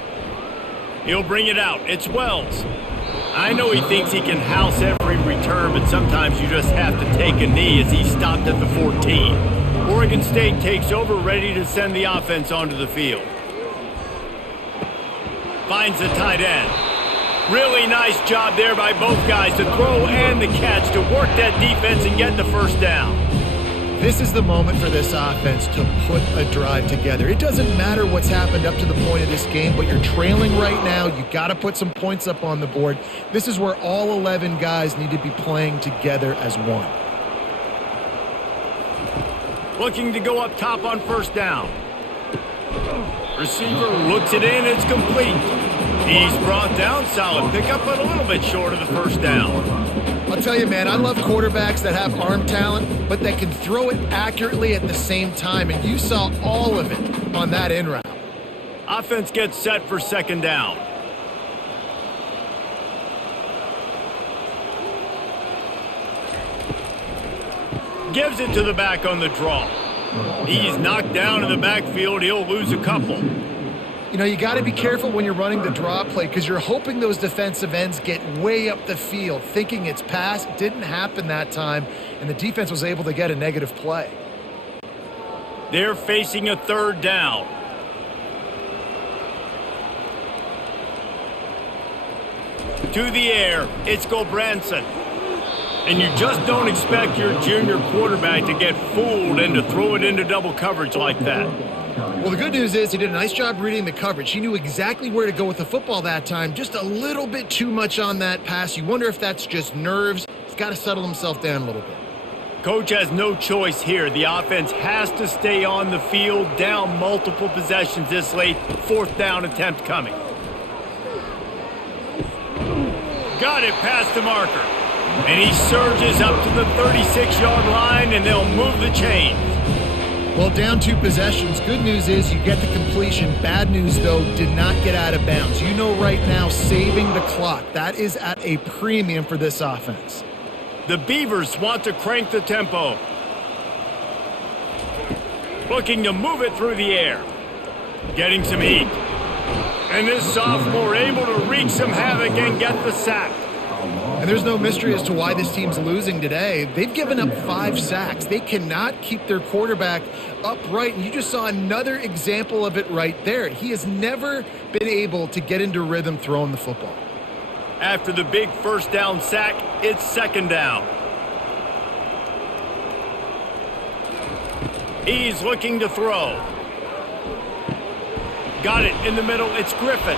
He'll bring it out. It's Wells. I know he thinks he can house every return, but sometimes you just have to take a knee as he stopped at the 14. Oregon State takes over, ready to send the offense onto the field. Finds the tight end. Really nice job there by both guys to throw and the catch to work that defense and get the 1st down. This is the moment for this offense to put a drive together. It doesn't matter what's happened up to the point of this game, but you're trailing right now. You got to put some points up on the board. This is where all 11 guys need to be playing together as one. Looking to go up top on 1st down. Receiver looks it in. It's complete. He's brought down, solid pickup, but a little bit short of the 1st down. I'll tell you, man, I love quarterbacks that have arm talent, but that can throw it accurately at the same time, and you saw all of it on that in route. Offense gets set for 2nd down. Gives it to the back on the draw. He's knocked down in the backfield. He'll lose a couple. You know, you got to be careful when you're running the draw play because you're hoping those defensive ends get way up the field, thinking it's pass. Didn't happen that time, and the defense was able to get a negative play. They're facing a 3rd down. To the air, it's Gulbranson. And you just don't expect your junior quarterback to get fooled and to throw it into double coverage like that. Well, the good news is he did a nice job reading the coverage. He knew exactly where to go with the football that time. Just a little bit too much on that pass. You wonder if that's just nerves. He's got to settle himself down a little bit. Coach has no choice here. The offense has to stay on the field, down multiple possessions this late. 4th down attempt coming. Got it past the marker. And he surges up to the 36-yard line, and they'll move the chains. Well, down 2 possessions. Good news is you get the completion. Bad news, though, did not get out of bounds. You know right now, saving the clock. That is at a premium for this offense. The Beavers want to crank the tempo. Looking to move it through the air. Getting some heat. And this sophomore able to wreak some havoc and get the sack. And there's no mystery as to why this team's losing today. They've given up 5 sacks. They cannot keep their quarterback upright, and you just saw another example of it right there. He has never been able to get into rhythm throwing the football. After the big 1st down sack, it's 2nd down. He's looking to throw. Got it in the middle. It's Griffin.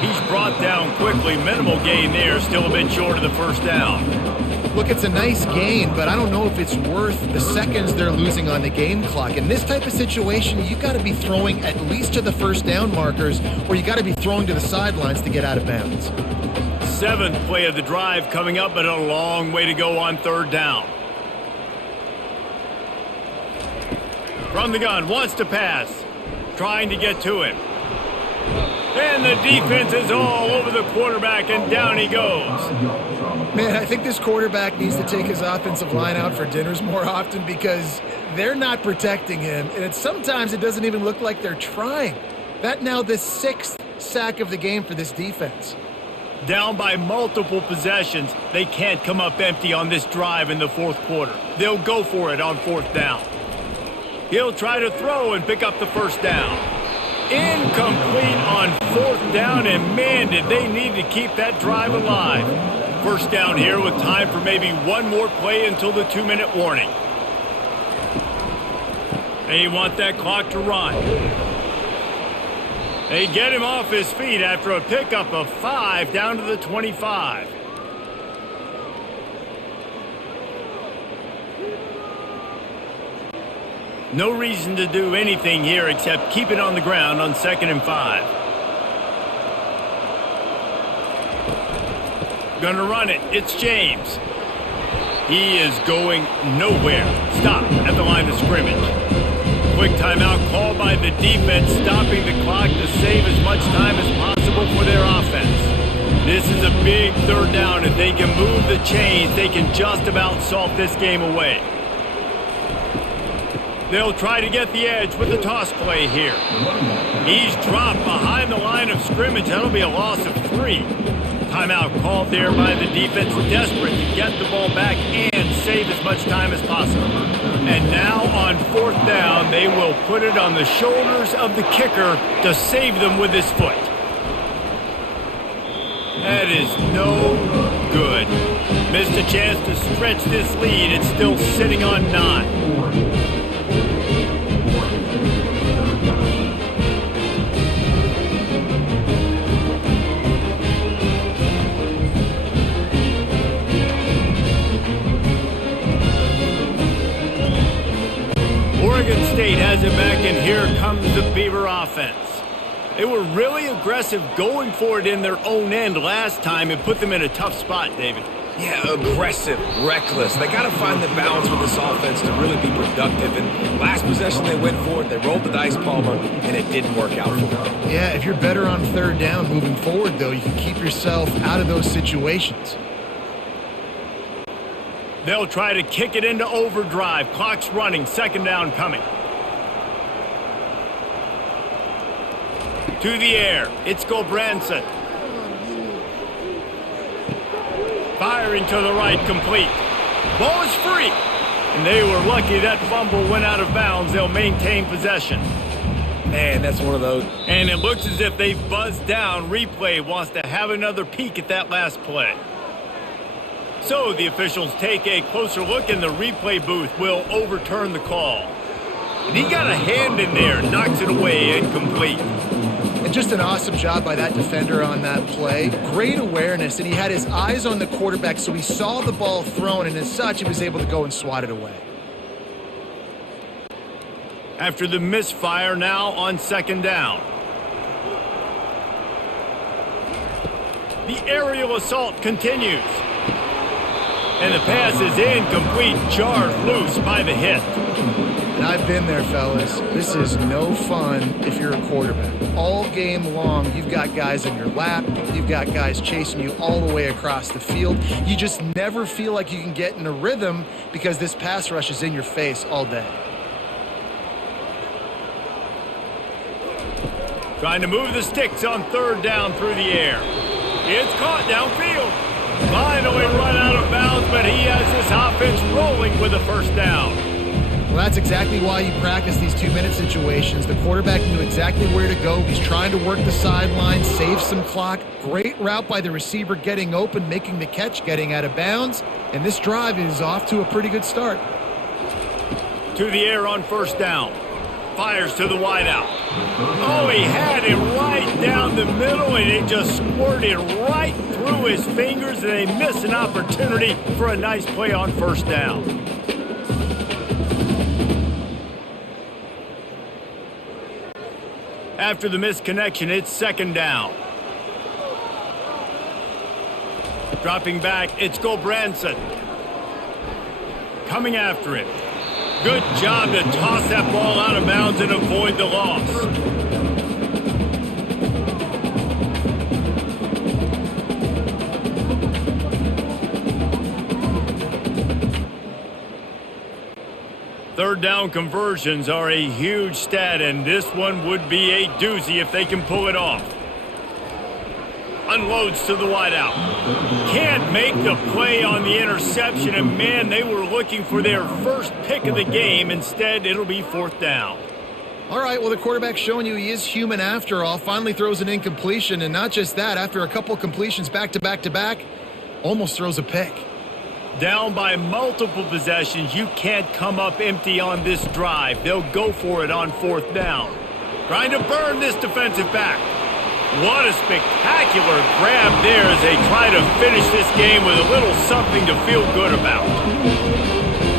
He's brought down quickly. Minimal gain there. Still a bit short of the 1st down. Look, it's a nice gain, but I don't know if it's worth the seconds they're losing on the game clock. In this type of situation, you've got to be throwing at least to the 1st down markers, or you got to be throwing to the sidelines to get out of bounds. 7th play of the drive coming up, but a long way to go on 3rd down. From the gun, wants to pass. Trying to get to him. And the defense is all over the quarterback, and down he goes. Man, I think this quarterback needs to take his offensive line out for dinners more often because they're not protecting him, and sometimes it doesn't even look like they're trying. That now the 6th sack of the game for this defense. Down by multiple possessions, they can't come up empty on this drive in the 4th quarter. They'll go for it on 4th down. He'll try to throw and pick up the 1st down. Incomplete on 4th down, and man, did they need to keep that drive alive. 1st down here with time for maybe one more play until the 2-minute warning. They want that clock to run. They get him off his feet after a pickup of 5 down to the 25. No reason to do anything here except keep it on the ground on 2nd and 5. Gonna run it. It's James. He is going nowhere. Stop at the line of scrimmage. Quick timeout called by the defense, stopping the clock to save as much time as possible for their offense. This is a big 3rd down. If they can move the chains, they can just about salt this game away. They'll try to get the edge with the toss play here. He's dropped behind the line of scrimmage. That'll be a loss of 3. Timeout called there by the defense, desperate to get the ball back and save as much time as possible. And now on 4th down, they will put it on the shoulders of the kicker to save them with his foot. That is no good. Missed a chance to stretch this lead. It's still sitting on 9. Oregon State has it back, and here comes the Beaver offense. They were really aggressive going for it in their own end last time and put them in a tough spot, David. Yeah, aggressive, reckless. They got to find the balance with this offense to really be productive. And last possession they went for it, they rolled the dice, Palmer, and it didn't work out for them. Yeah, if you're better on 3rd down moving forward, though, you can keep yourself out of those situations. They'll try to kick it into overdrive. Clock's running. 2nd down coming. To the air. It's Gulbranson. Firing to the right, complete. Ball is free. And they were lucky that fumble went out of bounds. They'll maintain possession. Man, that's one of those. And it looks as if they've buzzed down. Replay wants to have another peek at that last play. So the officials take a closer look, and the replay booth will overturn the call. And he got a hand in there, knocks it away, incomplete. And just an awesome job by that defender on that play. Great awareness, and he had his eyes on the quarterback, so he saw the ball thrown, and as such, he was able to go and swat it away. After the misfire, now on second down. The aerial assault continues. And the pass is incomplete, jarred loose by the hit. And I've been there, fellas. This is no fun if you're a quarterback. All game long, you've got guys in your lap. You've got guys chasing you all the way across the field. You just never feel like you can get in a rhythm because this pass rush is in your face all day. Trying to move the sticks on third down through the air. It's caught downfield. Finally run out of bounds, but he has this offense rolling with a first down. Well, that's exactly why you practice these 2-minute situations. The quarterback knew exactly where to go. He's trying to work the sideline, save some clock. Great route by the receiver getting open, making the catch, getting out of bounds. And this drive is off to a pretty good start. To the air on first down. Fires to the wideout. Oh, he had it right down the middle, and it just squirted right through his fingers, and they miss an opportunity for a nice play on first down. After the misconnection, it's second down. Dropping back, it's Gulbranson. Coming after it. Good job to toss that ball out of bounds and avoid the loss. Third down conversions are a huge stat, and this one would be a doozy if they can pull it off. Unloads to the wideout. Can't make the play on the interception, and man, they were looking for their first pick of the game. Instead, it'll be fourth down. All right, well, the quarterback's showing you he is human after all. Finally throws an incompletion, and not just that, after a couple completions back to back to back, almost throws a pick. Down by multiple possessions, you can't come up empty on this drive. They'll go for it on fourth down. Trying to burn this defensive back. What a spectacular grab there as they try to finish this game with a little something to feel good about.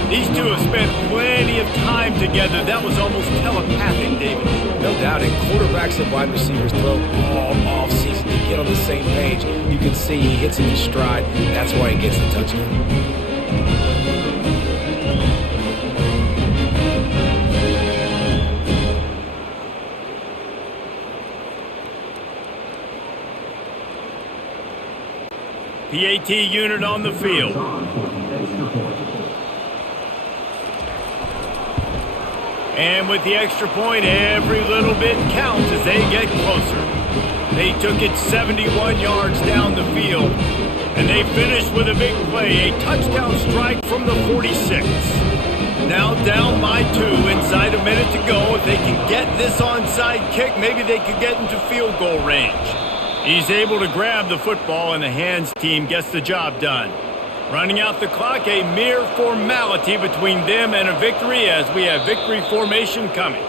These two have spent plenty of time together. That was almost telepathic, David. No doubt, and quarterbacks and wide receivers throw all off-season to get on the same page. You can see he hits it in stride. That's why he gets the touchdown. PAT unit on the field. And with the extra point, every little bit counts as they get closer. They took it 71 yards down the field, and they finished with a big play, a touchdown strike from the 46. Now down by 2, inside a minute to go. If they can get this onside kick, maybe they could get into field goal range. He's able to grab the football, and the hands team gets the job done. Running out the clock, a mere formality between them and a victory as we have victory formation coming.